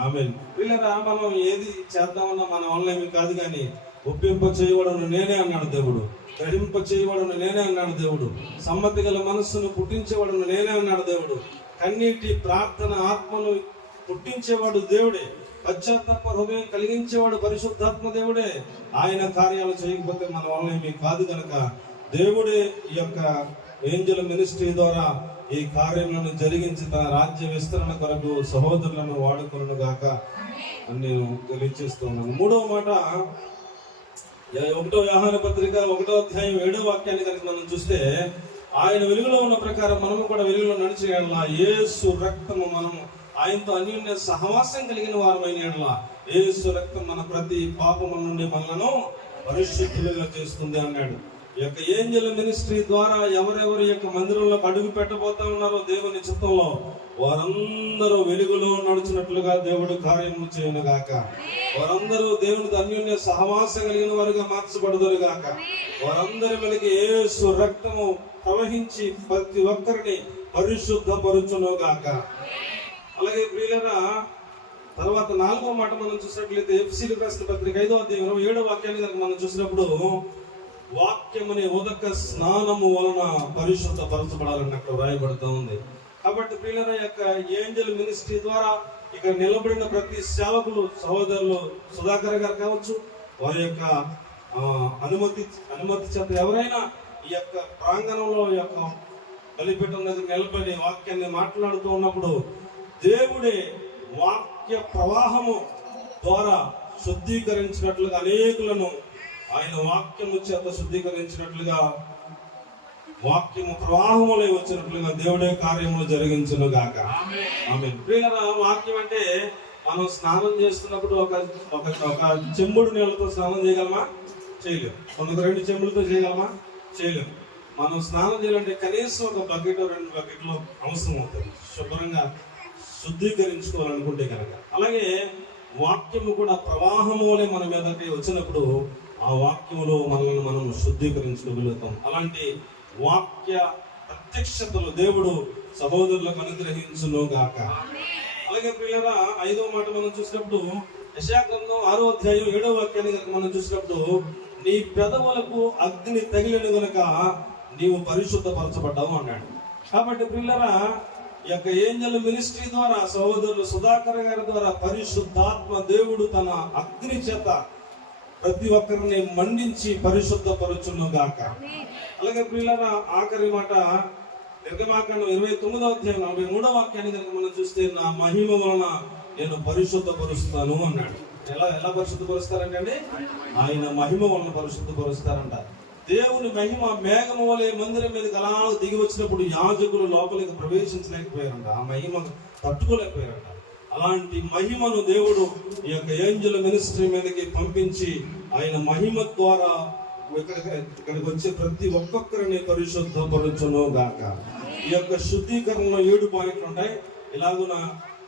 ఆమేన్. వీళ్ళరా, మనం ఏది చేద్దామన్నా మన వల్ల ఏమి కాదు, కానీ ఒప్పింప చేయవడను నేనే అన్నాడు దేవుడు, గ్రహింప చేయవడను నేనే అన్నాడు దేవుడు, సమ్మతి గల మనస్సును పుట్టించేవాడును నేనే అన్నాడు దేవుడు, కన్నీటి ప్రార్థన ఆత్మను పుట్టించేవాడు దేవుడే, పశ్చాత్తాప హృదయం కలిగించేవాడు పరిశుద్ధాత్మ దేవుడే. ఆయన కార్యాలు చేయకపోతే మన వల్ల ఏమీ కాదు కనుక దేవుడే ఈ యొక్క ఏంజల్ మినిస్ట్రీ ద్వారా ఈ కార్యములను జరిగించి తన రాజ్య విస్తరణ కొరకు సహోదరులను వాడుకొనును గాక అని నేను తెలియజేస్తున్నాను. మూడవ మాట, 1వ యోహాను పత్రిక 1వ అధ్యాయం 7వ వాక్యాన్ని కనుక మనం చూస్తే, ఆయన వెలుగులో ఉన్న ప్రకారం మనము కూడా వెలుగులో నడిచిన యెడల యేసు రక్తము మనము ఆయనతో అన్యోన్య సహవాసం కలిగిన వారమైన యెడల యేసు రక్తం మన ప్రతి పాపము నుండి మనలను పరిశుద్ధులుగా చేస్తుంది అన్నాడు. ఈ యొక్క ఏంజల్ మినిస్ట్రీ ద్వారా ఎవరెవరి యొక్క మందిరంలో అడుగు పెట్టబోతా ఉన్నారో దేవుని చిత్తంలో వారందరూ వెలుగులో నడుచున్నట్లుగా దేవుడు కార్యము చేయను గాక. వారందరూ దేవునితో అన్యోన్య సహవాసం కలిగిన వారుగా మార్చబడదురు గాక. వారందరి మీదకి యేసు రక్తము ప్రవహించి ప్రతి ఒక్కరిని పరిశుద్ధపరుచును గాక. అలాగే ప్రియులారా, తర్వాత 4వ మాట మనం చూసినట్లయితే ఎఫెసీయులకు రాసిన పత్రిక 5వ అధ్యాయం 27వ వాక్యాన్ని కనుక మనం చూసినప్పుడు, వాక్యమనే ఉదక స్నానము వలన పరిశుద్ధపరచబడాలని అక్కడ వ్రాయబడుతూ ఉంది. కాబట్టి ప్రియులారా, యొక్క ఏంజల్ మినిస్ట్రీ ద్వారా ఇక్కడ నిలబడిన ప్రతి సేవకులు, సహోదరులు సుధాకర్ గారు కావచ్చు, వారి యొక్క అనుమతి చేత ఎవరైనా ఈ యొక్క ప్రాంగణంలో ఈ యొక్క బలిపీఠం దగ్గర నిలబడి వాక్యాన్ని మాట్లాడుతూ ఉన్నప్పుడు దేవుడే వాక్య ప్రవాహము ద్వారా శుద్ధీకరించినట్లుగా అనేకులను ఆయన వాక్యము చేత శుద్ధీకరించినట్లుగా, వాక్యము ప్రవాహములై వచ్చినట్లుగా దేవుడే కార్యములు జరిగించును గాక. ఆమేన్. ప్రియులారా, వాక్యం అంటే మనం స్నానం చేస్తున్నప్పుడు ఒక చెంబుడు నీళ్ళతో స్నానం చేయగలమా? చేయలేము. మనకు 2 చెంబులతో చేయగలమా? చేయలేము. మనం స్నానం చేయాలంటే కనీసం ఒక బకెట్ 2 బకెట్లు అవసరం అవుతుంది, శుభ్రంగా శుద్ధీకరించుకోవాలనుకుంటే కనుక. అలాగే వాక్యము కూడా ప్రవాహములే మన మీదకి వచ్చినప్పుడు ఆ వాక్యములో మనల్ని మనం శుద్ధీకరించుకోగలుగుతాం. అలాంటి వాక్య ప్రత్యక్షతలు దేవుడు సహోదరులకు అనుగ్రహించును గాక. అలాగే ప్రియులారా, 5వ మాట మనం చూసినప్పుడు యెషయా గ్రంథం 6వ అధ్యాయం 7వ వాక్యాన్ని కనుక మనం చూసినప్పుడు, నీ పెదవులకు అగ్ని తగిలిన గనుక నీవు పరిశుద్ధపరచబడ్డావు అన్నాడు. కాబట్టి ప్రియులారా, ఈ యొక్క ఏంజల్ మినిస్ట్రీ ద్వారా సహోదరులు సుధాకర్ గారి ద్వారా పరిశుద్ధాత్మ దేవుడు తన అగ్ని చేత ప్రతి ఒక్కరిని మండించి పరిశుద్ధపరచును గాక. అలాగే ప్రియులారా, ఆఖరి మాట నిర్గమాకాండం 29వ అధ్యాయం 43వ వాక్యాన్ని కనుక మనం చూస్తే, నా మహిమ వలన నేను పరిశుద్ధపరుస్తాను అన్నాడు. ఎలా పరిశుద్ధపరుస్తారంటే ఆయన మహిమ వలన పరిశుద్ధపరుస్తారంట. దేవుని మహిమ మేఘము వలె మందిరం మీదకి అలా దిగి వచ్చినప్పుడు యాజకులు లోపలికి ప్రవేశించలేకపోయారంట, ఆ మహిమ తట్టుకోలేకపోయారంట. అలాంటి మహిమను దేవుడు ఈ యొక్క ఏంజల్ మినిస్ట్రీ మీదకి పంపించి ఆయన మహిమ ద్వారా ఇక్కడికి వచ్చే ప్రతి ఒక్కొక్కరిని పరిశుద్ధపరచును గాక. ఈ యొక్క శుద్ధీకరణలో 7 పాయింట్లు ఉంటాయి. ఇలాగున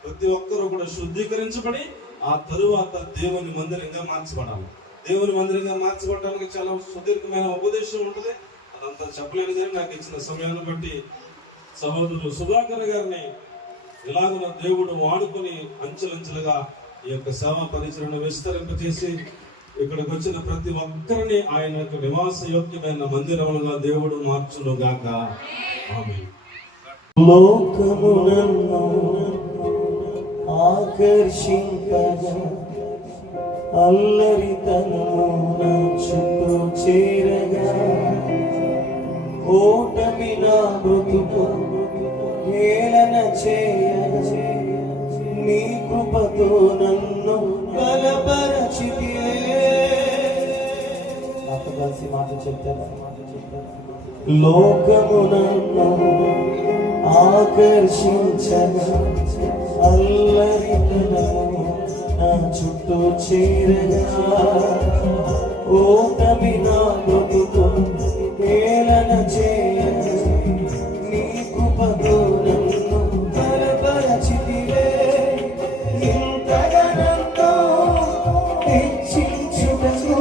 ప్రతి ఒక్కరూ కూడా శుద్ధీకరించబడి ఆ తరువాత దేవుని మందిరంగా మార్చబడాలి. దేవుని మందిరంగా మార్చబడడానికి చాలా సుదీర్ఘమైన ఉపదేశం ఉంటుంది, అదంతా చెప్పలేదు. కానీ నాకు ఇచ్చిన సమయాన్ని బట్టి సహోదరులు సుధాకర్ గారిని ఇలాగున దేవుడు వాడుకొని అంచెలంచెలుగా ఈ యొక్క సేవా పరిచయను విస్తరింపచేసి ఇక్కడికి వచ్చిన ప్రతి ఒక్కరిని ఆయన యొక్క నివాస యోగ్యమైన మందిరములుగా దేవుడు మార్చును గాక. ఆమేన్. లోకమునను ఆకర్షింపగా అల్లరితనమున చుట్టూ చేరగా, ఓటమి నా బ్రతుకు హేళన చేయ నీ కృపతో నన్ను బలపరచితివే. నాతో కలిసి మాట చెప్తాను. లోకము నన్ను ఆకర్షించగా అల్లరితనము నా చుట్టూ చేరగా ఓటమి నా బ్రతుకు హేళన చేయగా నీ కృపతో నన్ను బలపరచితివే. ఇంతగా నన్ను హెచ్చించుటకు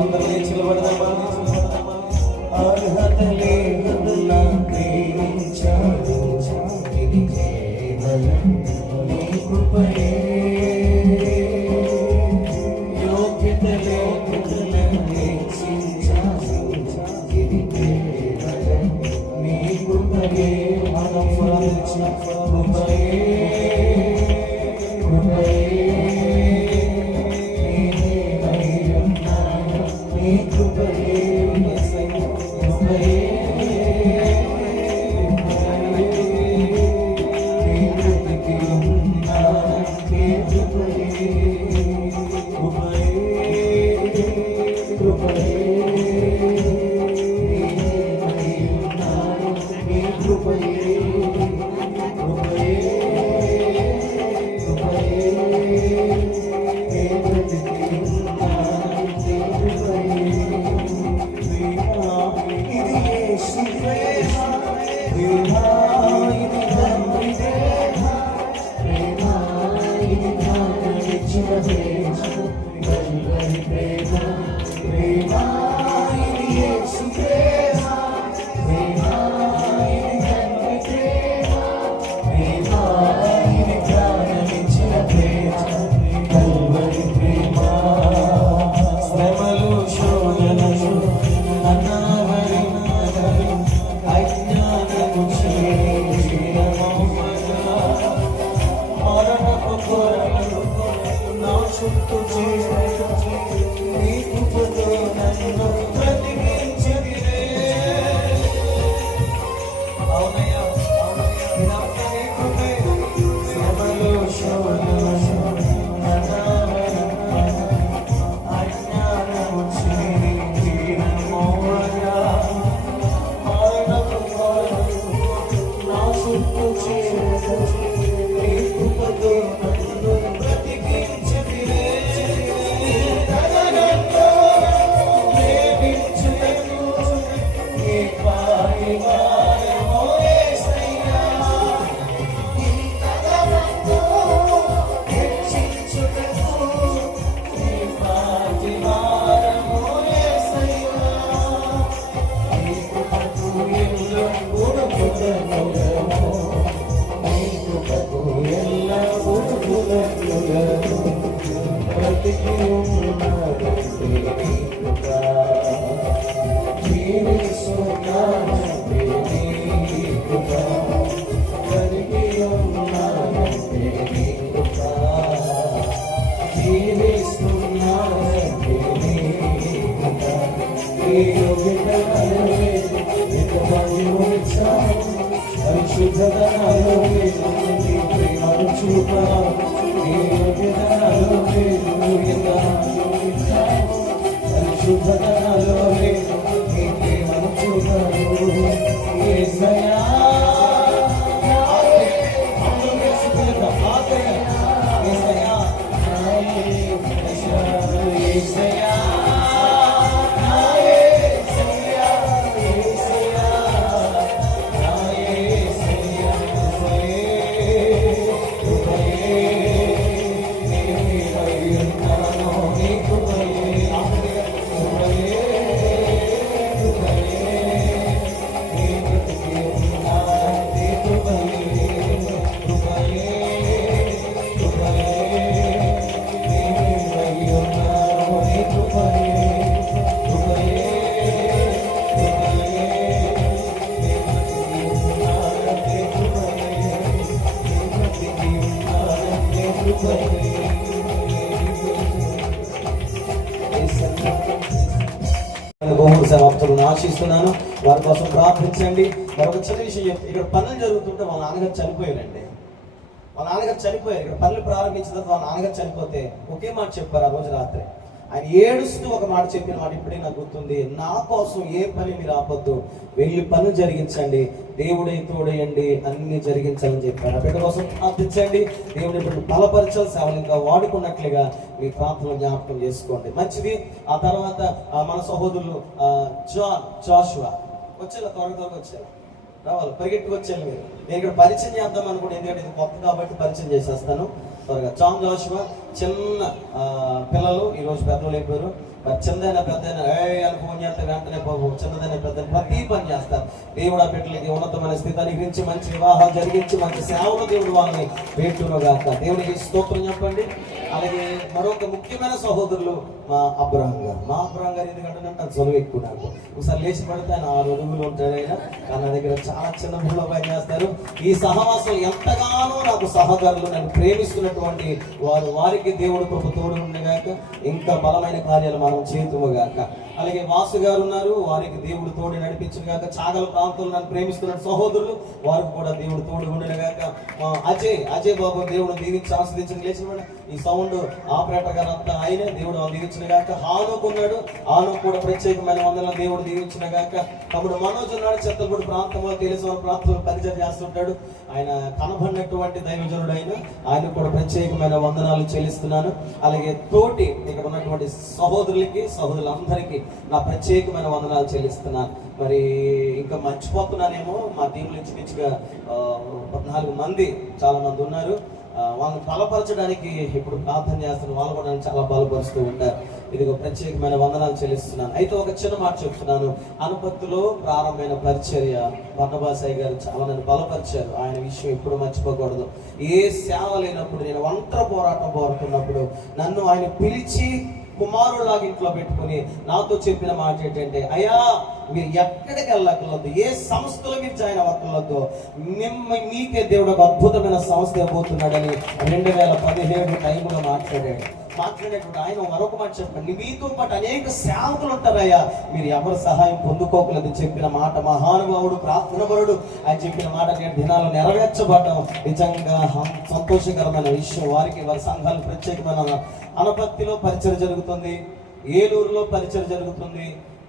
అందరూ లేచి నిలబడదామా? అర్హత లేకున్నా ప్రేమించాడు ఇది కేవలం నీ కృపయే. యోగ్యత లేకున్నా హెచ్చించాడు ఇది కేవలం నీ కృపయే. మనం ఫలించిన కృపయే కృపయే. పరిశుద్ధతలో యేసయ్యా అందరూ కలిసి పిలుద్దాం. యేసయ్యా యేసయ్యా యేసయ్యా బహుమతి సమాప్తులను ఆశిస్తున్నాను. వారి కోసం ప్రార్థించండి. మరొక చిన్న విషయం చెప్తే, ఇక్కడ పనులు జరుగుతుంటే వాళ్ళ నాన్నగారు చనిపోయారండి. వాళ్ళ నాన్నగారు చనిపోయారు. ఇక్కడ పనులు ప్రారంభించిన తర్వాత వాళ్ళ నాన్నగారు చనిపోతే ఒకే మాట చెప్పారు ఆ రోజు రాత్రి. ఆయన ఏడుస్తూ ఒక మాట చెప్పిన మాట ఇప్పుడే నాకు గుర్తుంది. నా కోసం ఏ పని మీరు ఆపొద్దు, వెళ్ళి పనులు జరిగించండి, దేవుడే తోడేయండి, అన్ని జరిగించాలని చెప్పారు. ఆ బిడ్డ కోసం ప్రార్థించండి. దేవుడి ఇప్పుడు బలపరచాలి, సేవలు ఇంకా వాడుకున్నట్లుగా మీ ప్రార్థనలు జ్ఞాపకం చేసుకోండి. మంచిది. ఆ తర్వాత మన సహోదరులు జాషువా వచ్చేలా త్వరగా వచ్చేలా రావాలి, పరిగెట్టుకు వచ్చేయాలి. మీరు నేను ఇక్కడ పరిచయం చేద్దాం అనుకోండి, ఎందుకంటే ఇది కొత్త కాబట్టి పరిచయం చేసేస్తాను త్వరగా. జాషువా చిన్న పిల్లలు, ఈరోజు పెద్దలు అయిపోయారు. చిన్నదైనా పెద్దైనా అని ఫోన్ చేస్తే వెంటనే చిన్నదైనా పెద్ద ప్రతి పని చేస్తారు. దేవుడు ఆ బిడ్డలకి ఉన్నతమైన స్థితిని గురించి మంచి వివాహాలు జరిగించి మంచి సేవలు దేవుడు వాళ్ళని పెట్టుగాక. దేవుడికి స్తోత్రం చెప్పండి. అలాగే మరొక ముఖ్యమైన సహోదరులు మా అబ్రహం గారు ఎందుకంటే నాకు చదువు ఎక్కువ. నాకు ఒకసారి లేచి పడితే ఆయన 6 అడుగులు ఉంటాడు ఆయన, కానీ నా దగ్గర చాలా చిన్న భూమిలో పని చేస్తారు. ఈ సహవాసం ఎంతగానో నాకు సహకారులు, నన్ను ప్రేమిస్తున్నటువంటి వారికి దేవుడు కృప తోడు ఉండగాక, ఇంకా బలమైన కార్యాలు మనం చేతుగాక. అలాగే వాసు గారు ఉన్నారు, వారికి దేవుడు తోడు నడిపించుగాక. చాగల ప్రాంతంలో నన్ను ప్రేమిస్తున్న సహోదరులు, వారికి కూడా దేవుడు తోడు ఉండగాక. అజయ్ బాబు దేవుడు దీవించి ఆస్వాదించిన లేచిన ఈ సౌండ్ ఆపరేటర్ గారు అంతా ఆయనే దేవుడు దీవించిన గాక. హానోకు ఉన్నాడు, హానోకు కూడా ప్రత్యేకమైన వందన దేవుడు దీవించిన గాక. తమ్ముడు మనోజ్ ఉన్నాడు, చెత్తలపూడి ప్రాంతంలో తెలిసిన ప్రాంతంలో పరిచయం చేస్తుంటాడు. ఆయన కనబడినటువంటి దైవజనుడు ఆయన కూడా ప్రత్యేకమైన వందనాలు చెల్లిస్తున్నాను. అలాగే తోటి ఇక్కడ ఉన్నటువంటి సహోదరులందరికీ నా ప్రత్యేకమైన వందనాలు చెల్లిస్తున్నాను. మరి ఇంకా మర్చిపోతున్నానేమో, మా టీంలో ఇంచుమించుగా 14 మంది చాలా మంది ఉన్నారు. వాళ్ళని బలపరచడానికి ఇప్పుడు ప్రార్థన చేస్తున్న వాళ్ళు కూడా చాలా బలపరుస్తూ ఉంటారు. ఇదిగో ప్రత్యేకమైన వందనాలు చెల్లిస్తున్నాను. అయితే ఒక చిన్న మాట చెప్తున్నాను. అనుపత్తిలో ప్రారంభమైన పరిచర్య బర్నబాసయ్య గారు చాలా నన్ను బలపరిచారు. ఆయన విషయం ఎప్పుడు మర్చిపోకూడదు. ఏ సేవ లేనప్పుడు, నేను ఒంటరి పోరాటం పోరుతున్నప్పుడు నన్ను ఆయన పిలిచి కుమారులాగా ఇంట్లో పెట్టుకుని నాతో చెప్పిన మాట ఏంటంటే, అయ్యా మీరు ఎక్కడికి వెళ్ళక్కర్లేదు, ఏ సంస్థలో మీరు జాయిన్ అవ్వక్కర్లేదు, మీకే దేవుడు ఒక అద్భుతమైన సంస్థ ఇవ్వబోతున్నాడని 2017 టైంలో మాట్లాడేటువంటి ఆయన మరొక మాట చెప్పండి, మీతో పాటు అనేక సేవకులు ఉంటారయ్యా, మీరు ఎవరు సహాయం పొందుకోకలేదు చెప్పిన మాట. మహానుభావుడు, ప్రార్థనపరుడు ఆయన చెప్పిన మాట నేను దినాలు నెరవేర్చబడటం నిజంగా సంతోషకరమైన విషయం. వారికి వారి సంఘాలు ప్రత్యేకమైన అనపత్తిలో పరిచయం జరుగుతుంది, ఏలూరులో పరిచయం జరుగుతుంది,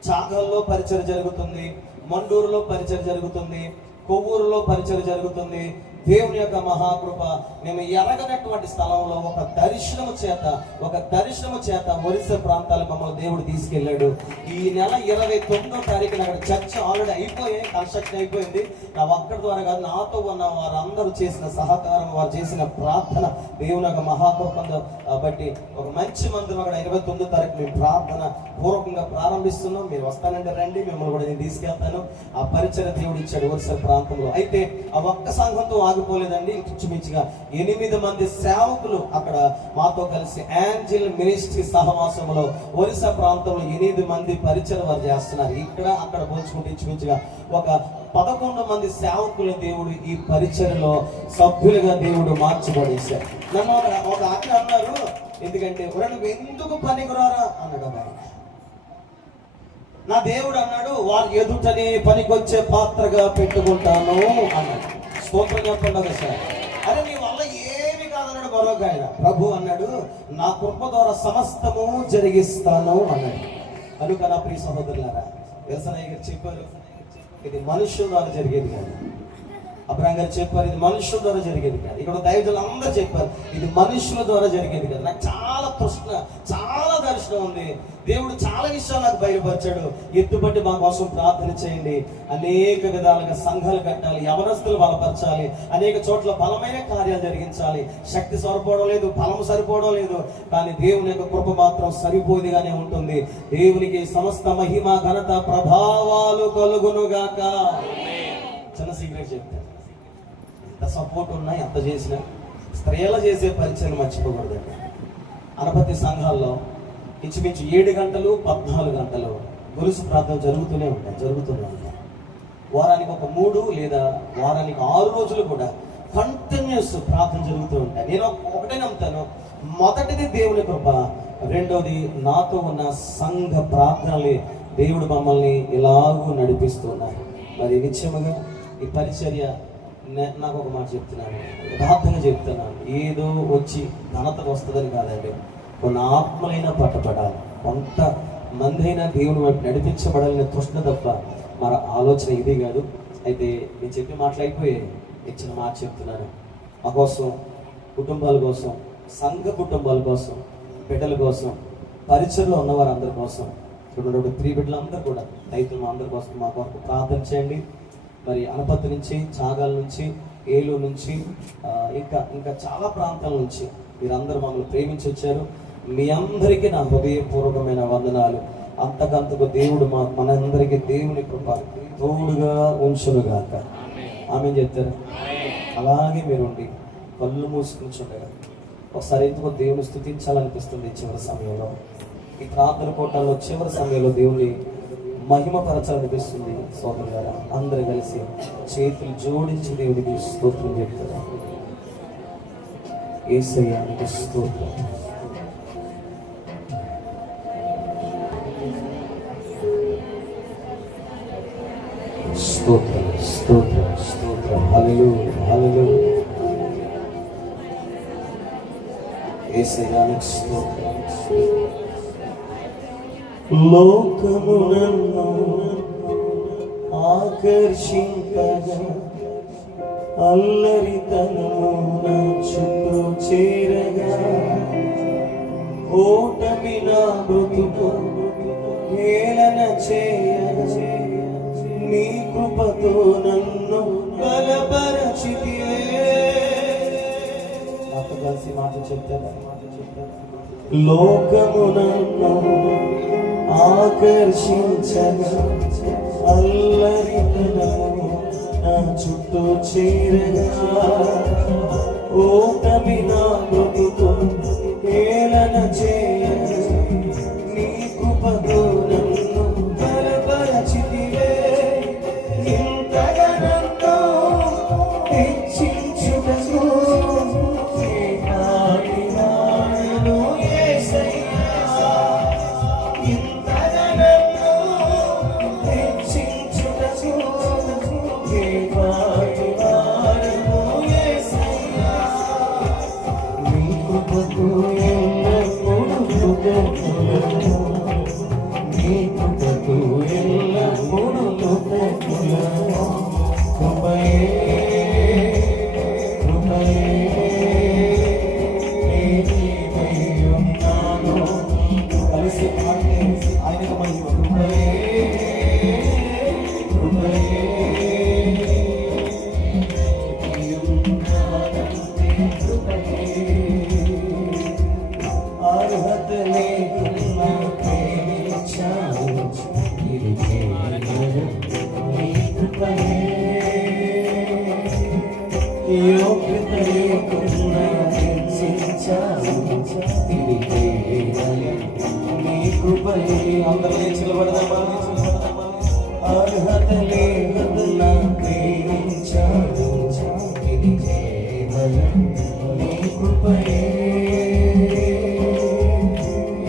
చాగల్లో పరిచయం జరుగుతుంది, మండూరులో పరిచయం జరుగుతుంది, కొవ్వూరులో పరిచయం జరుగుతుంది. దేవుని యొక్క మహాకృప, మేము ఎరగనటువంటి స్థలంలో ఒక దర్శనము చేత ఒరిస్సా ప్రాంతాలకు మమ్మల్ని దేవుడు తీసుకెళ్ళాడు. ఈ నెల 29వ తారీఖున అక్కడ చర్చ్ ఆల్రెడీ కన్స్ట్రక్షన్ అయిపోయింది. నా ఒక్కడి ద్వారా కాదు, నాతో ఉన్న వారందరూ చేసిన సహకారం, వారు చేసిన ప్రార్థన దేవుని యొక్క మహాకృపను బట్టి ఒక మంచి మందిరం అక్కడ 29వ తారీఖు మేము ప్రార్థన పూర్వకంగా ప్రారంభిస్తున్నాం. మీరు వస్తానంటే రండి, మిమ్మల్ని కూడా నేను తీసుకెళ్తాను. ఆ పరిచయం దేవుడు ఇచ్చాడు ఒరిస్సా ప్రాంతంలో. అయితే ఆ ఒక్క సంఘంతో ఆగిపోలేదండి. ఇంచుమించుగా 8 మంది సేవకులు అక్కడ మాతో కలిసి ఏంజెల్ మినిస్ట్రీ సహవాసంలో ఒరిస్సా ప్రాంతంలో 8 మంది పరిచయం వారు చేస్తున్నారు. ఇక్కడ అక్కడ పోల్చుకుంటే ఇంచుమించుగా ఒక 11 మంది సేవకులు దేవుడు ఈ పరిచయలో సభ్యులుగా దేవుడు మార్చబడేశారు. నన్ను ఒక ఆయన అన్నారు, ఎందుకంటే నువ్వు ఎందుకు పనికిరారా అన్నాడు. నా దేవుడు అన్నాడు, వారు ఎదుటనే పనికొచ్చే పాత్రగా పెట్టుకుంటాను అన్నాడు. స్తోత్రం చెప్పండి ఒకసారి. అరే నీ వల్ల ఏమి కాదన్నాడు మరొక ఆయన. ప్రభు అన్నాడు, నా కృప ద్వారా సమస్తము జరిగిస్తాను అన్నాడు. కనుక నా ప్రియ సహోదరులారా, వ్యవసాయ గారు చెప్పారు, ఇది మనుషుల ద్వారా జరిగేది కాదు. అబ్రహాం గారు చెప్పారు ఇది మనుషుల ద్వారా జరిగేది కాదు. ఇక్కడ దైవజనులు అందరూ చెప్పారు ఇది మనుషుల ద్వారా జరిగేది కాదు. నాకు చాలా ప్రశ్న, చాలా దర్శనం ఉంది. దేవుడు చాలా విషయాలు నాకు బయలుపరిచాడు. ఎత్తుబట్టి మా కోసం ప్రార్థన చేయండి. అనేక విధాలుగా సంఘాలు కట్టాలి, యవనస్తులు బలపరచాలి, అనేక చోట్ల బలమైన కార్యాలు జరిగించాలి. శక్తి సరిపోవడం లేదు, బలం సరిపోవడం లేదు, కానీ దేవుని యొక్క కృప మాత్రం సరిపోదిగానే ఉంటుంది. దేవునికి సమస్త మహిమ ఘనత ప్రభావాలు కలుగునుగాక. చిన్న సీక్రెట్ చెప్తాను, ఎంత సపోర్ట్ ఉన్నా ఎంత చేసినా స్త్రీలు చేసే పరిచయం మర్చిపోకూడదండి. అనపతి సంఘాల్లో ఇంచుమించు 7 గంటలు 14 గంటలు గొలుసు ప్రార్థన జరుగుతూనే ఉంటాయి. వారానికి ఒక 3 లేదా వారానికి 6 రోజులు కూడా కంటిన్యూస్ ప్రార్థన జరుగుతూ ఉంటాయి. నేను ఒకటే నమ్ముతాను, మొదటిది దేవుని కృప, రెండోది నాతో ఉన్న సంఘ ప్రార్థనలు దేవుడు మమ్మల్ని ఇలాగూ నడిపిస్తున్నారు. మరి నిత్యముగా ఈ పరిచర్య నాకు ఒక మాట చెప్తున్నాను, యథార్థంగా చెప్తున్నాను, ఏదో వచ్చి ఘనత వస్తుందని కాదండి. కొన్ని ఆత్మలైనా పట్టబడాలి, కొంత మంది అయినా దేవుని వైపు నడిపించబడాలనే తృష్ణ తప్ప మన ఆలోచన ఇది కాదు. అయితే నేను చెప్పి మాట్లాడిపోయాయి, ఇచ్చిన మాట చెప్తున్నాను. మా కోసం, కుటుంబాల కోసం, సంఘ కుటుంబాల కోసం, బిడ్డల కోసం, పరిచయలో ఉన్నవారందరి కోసం, ఇక్కడ 3 బిడ్డలందరూ కూడా రైతులు అందరి కోసం మా కొరకు ప్రార్థన చేయండి. మరి అనపత్తి నుంచి, చాగల్ నుంచి, ఏలూరు నుంచి, ఇంకా చాలా ప్రాంతాల నుంచి మీరందరూ మమ్మల్ని ప్రేమించి వచ్చారు. మీ అందరికీ నా హృదయపూర్వకమైన వందనాలు. అంతకంతకు దేవుడు మనందరికీ దేవుని కృప తోడుగా ఉంచునుగాక. ఆమె చెప్తారు. అలాగే మీరుండి కళ్ళు మూసుకుంటుండగా ఒకసారి ఎందుకో దేవుని స్తుతించాలనిపిస్తుంది. చివరి సమయంలో ఈ ప్రార్థన కోటాల్లో చివరి సమయంలో దేవుని మహిమపరచాలనిపిస్తుంది. సోదరు గారు అందరూ కలిసి చేతులు జోడించి దేవుడికి స్తోత్రం చెప్తారు. యేసయ్యానికి స్తోత్రం. స్తోత్రం, స్తోత్రం, స్తోత్రం. హల్లెలూయా, హల్లెలూయా. యేసయ్యానికి స్తోత్రం. లోకము నన్ను ఆకర్షింపగా అల్లరితనము నా చుట్టూ చేరగా ఓటమి నా బ్రతుకు హేళన చేయగా నీ కృపతో నన్ను బలపరచితివే. మాతో కలిసి మాట చెప్తారా? లోకము నన్ను ఆకర్షించగా అల్లరితనము నా చుట్టూ చేరగా ఓటమి నా బ్రతుకు హేళన చేయగా నీ కృపతో నన్ను బలపరచితివే. ఇంతగా నన్ను హెచ్చించుటకు అందరూ నిలబడదామా? అర్హత లేకున్నా ప్రేమించాడు ఇది కేవలం నీ కృపయే.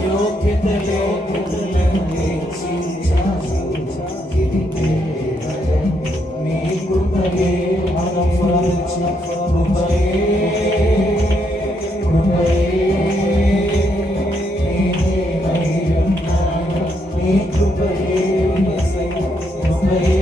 యోగ్యత లేకున్నా హెచ్చించాడు ఇది కేవలం నీ కృపయే. మనం స్వరాలించిన కృపయే, కృపయే. నీ కృపయే, కృపయే.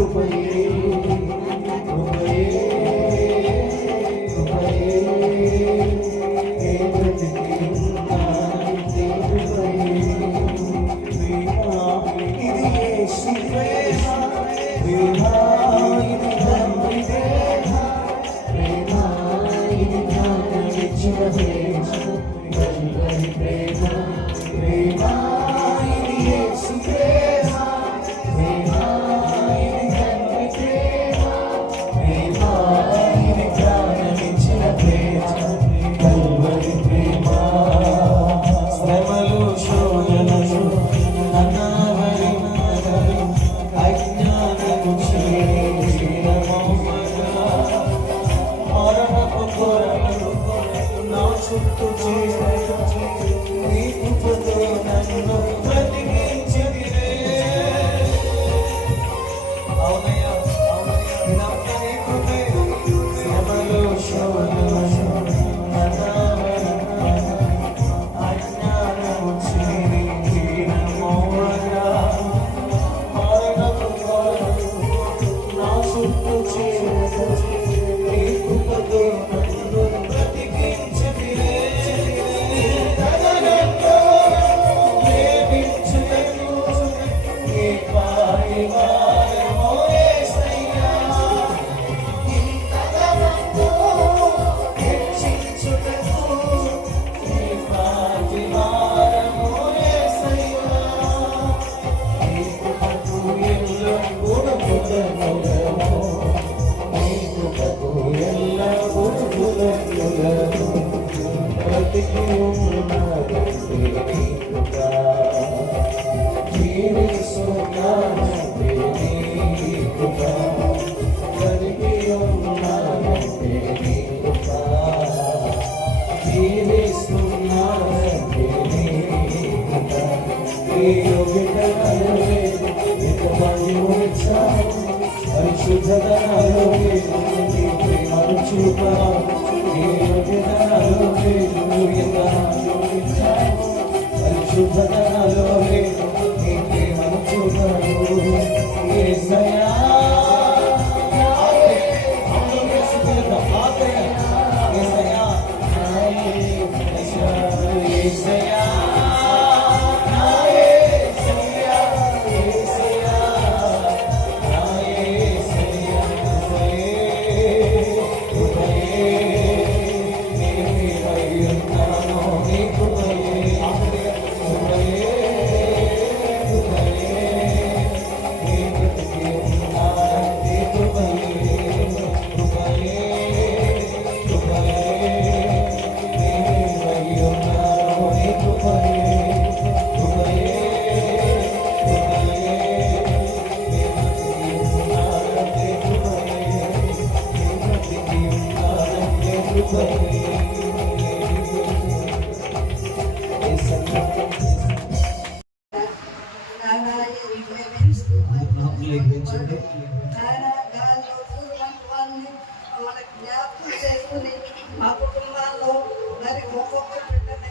కృపయే కృపయే కృపయే ఏ బ్రతికి ఉన్నానంటే కృపయే ప్రేమ ఇది యేసు ప్రేమ ప్రేమ ఇది తండ్రి ప్రేమ ప్రేమ ఇది జ్ఞానమిచ్చిన ప్రేమ కల్వరి ప్రేమ ప్రేమ ఇది యేసు ప్రేమ ప్రేమ ఇది తండ్రి ప్రేమ ప్రేమ ఇది జ్ఞానమిచ్చిన ప్రేమ కల్వరి ప్రేమ శ్రమలు శోధనలు అనావరి అజ్ఞానము మరణపు కొరలు నా చుట్టూ నీ కృపతో నన్ను బ్రతికించితివే. అవునయ్యా, అవునయ్యా, ఇదంతా నీ కృపే. శ్రమలు శోధనలు అజ్ఞానము మరణపు కొరలు నా చుట్టూ నీ కృపతో నన్ను బ్రతికించితివే. తదనంతో ప్రేమించుటకు నీ పారివారమో యేసయ్యా. తదనంతో హెచ్చించుటకు నీ పారివారమో యేసయ్యా. నీ కృపకు ఎల్లప్పుడూ కృతజ్ఞతలు. నీ కృపకు ఎల్లప్పుడూ కృతజ్ఞతలు. బ్రతికి ఉన్నానంటే నీ కృప. జీవిస్తున్నానంటే నీ కృప. బ్రతికి ఉన్నానంటే నీ కృప. జీవిస్తున్నానంటే నీ కృప. నీ యోగ్యతలో లేదు ఇంత మహిమనిచ్చావు. పరిశుద్ధతలో లేదు నీ ప్రేమను చూపావు. నీ యోగ్యతలో లేదు ఎంత మహిమనిచ్చావు. పరిశుద్ధతలో లేదు నీ ప్రేమను చూపావు. యేసయ్యా యేసయ్యా మా కుటుంబాల్లో మరి ఒక్కొక్క బిడ్డని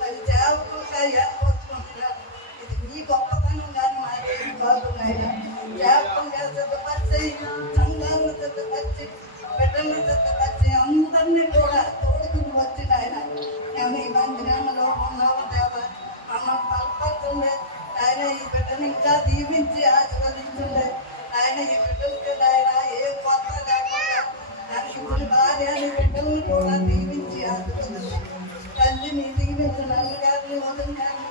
మరి జాగ్రత్తగా ఏర్పరచుకుంటున్నారు. ఇది మీ గొప్పతనం కానీ మాకేం కాదు నాయన. జాగ్రత్తగా సిద్ధపరిచి సంఘాలను సిద్ధపరిచి బిడ్డలను సిద్ధపరిచి అందరినీ కూడా తోడుకుని వచ్చి నాయన మేము ఈ మందిరంలో ఉన్నాము దేవా. మమ్మల్ని బలపరుతుండే ఆయన. ఈ బిడ్డను ఇంకా దీవించి ఆశీర్వదించుండే ఆయన. ఈ బిడ్డలకి ఆయన ఏ కొత్త లేకుండా ఇప్పుడు భార్య బిడ్డలను కూడా దీవించి ఆశీర్వదించు. తల్లిని దీవించు. నన్ను గారిని వదిలి గారిని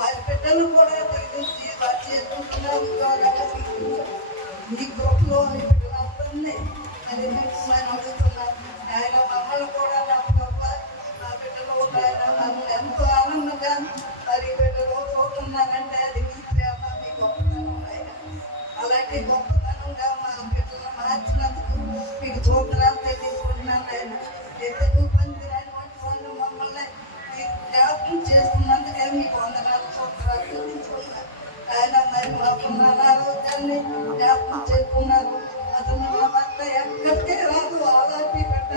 వారి బిడ్డలు కూడా దీవించి వారు చేసుకుంటున్నారు ద్వారా ఈ గ్రూప్లో ఈ బిడ్డలందరినీ మరి నేను అడుగుతున్నాను ఆయన. మమ్మల్ని కూడా నా గొప్ప మా బిడ్డలు ఆయన నన్ను ఎంతో ఆనందంగా మరి బిడ్డలు చూస్తున్నారంటే అది మీ ప్రేమ మీ గొప్పతనం ఆయన. అలాంటి గొప్పతనంగా మా బిడ్డలను మార్చినందుకు మీకు చూడరాలు తెలియజేసుకుంటున్నాను ఆయన. ఎందుకు పందిరాని వాళ్ళు మమ్మల్ని మీకు జ్ఞాపకం చేస్తున్నందుకే మీకు వందనాలు చూడరాలు తెలియజేసుకున్నారు ఆయన. మరి మాకున్న అనారోగ్యాన్ని జ్ఞాపకం చేసుకున్నారు. అసలు మా భర్త ఎక్కడికే రాదు. అలాంటి బిడ్డ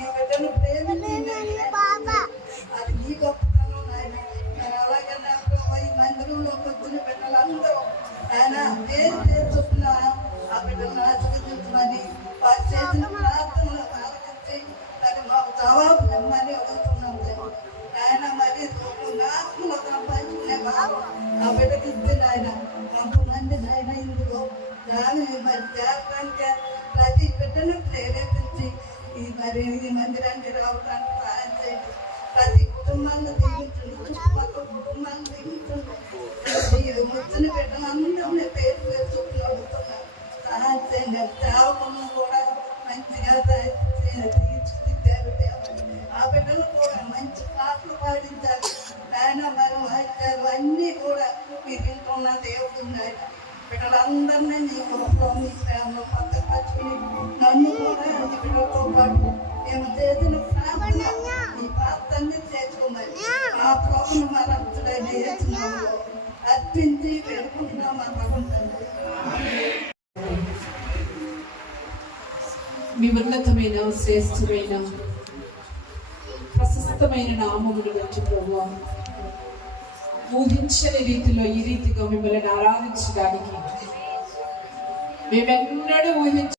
ఈ బిడ్డను ప్రేమించింది అది మీ గొప్పతనం ఆయన. మరి అలాగే నాకు ఈ మందిరంలోకి వచ్చిన బిడ్డలందరూ ఆయన పేరు చొప్పున ఆ బిడ్డ బిడ్డకిచ్చిన ఆయన కొంతమంది నాయన ఇందులో దాని మరి చేరడానికి ప్రతి బిడ్డను ప్రేరేపించి ఈ మందిరానికి రావడానికి సహాయం చేయండి. ప్రతి కుటుంబాన్ని దీవించండి, చుట్టుపక్కల కుటుంబాన్ని దీవించండి. వచ్చిన బిడ్డలందరినీ పేరు పేరు చొప్పున అడుగుతున్నారు, సహాయం చేయండి. సేవకులను కూడా మంచిగా తీర్చిదిద్దారు. ఆ బిడ్డలు కూడా మంచి పాటలు పాడించాలి. ఆయన మరి వాయిద్యాలు అన్నీ కూడా మీరు వింటున్న దేవుడు ఆయన బిడ్డలందరినీ నీ గృహంలో నీ ప్రేమలో పక్కపరుచుకుని నన్ను కూడా నీ బిడ్డలతో పాటు మేము చేసిన ప్రార్థన నీ ప్రార్థనని చేర్చుకున్నది. ఆ ప్రభుని మరి అర్థుడైన యేసునామములో అర్పించి వేడుకుంటున్నాం మా భగవంతుడు. మీ ఉన్నతమైన శ్రేష్టమైన ప్రశస్తమైన నామమును బట్టి ప్రభువా, ఊహించని రీతిలో ఈ రీతిగా మిమ్మల్ని ఆరాధించడానికి మేమెన్నడూ ఊహించ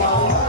ఆ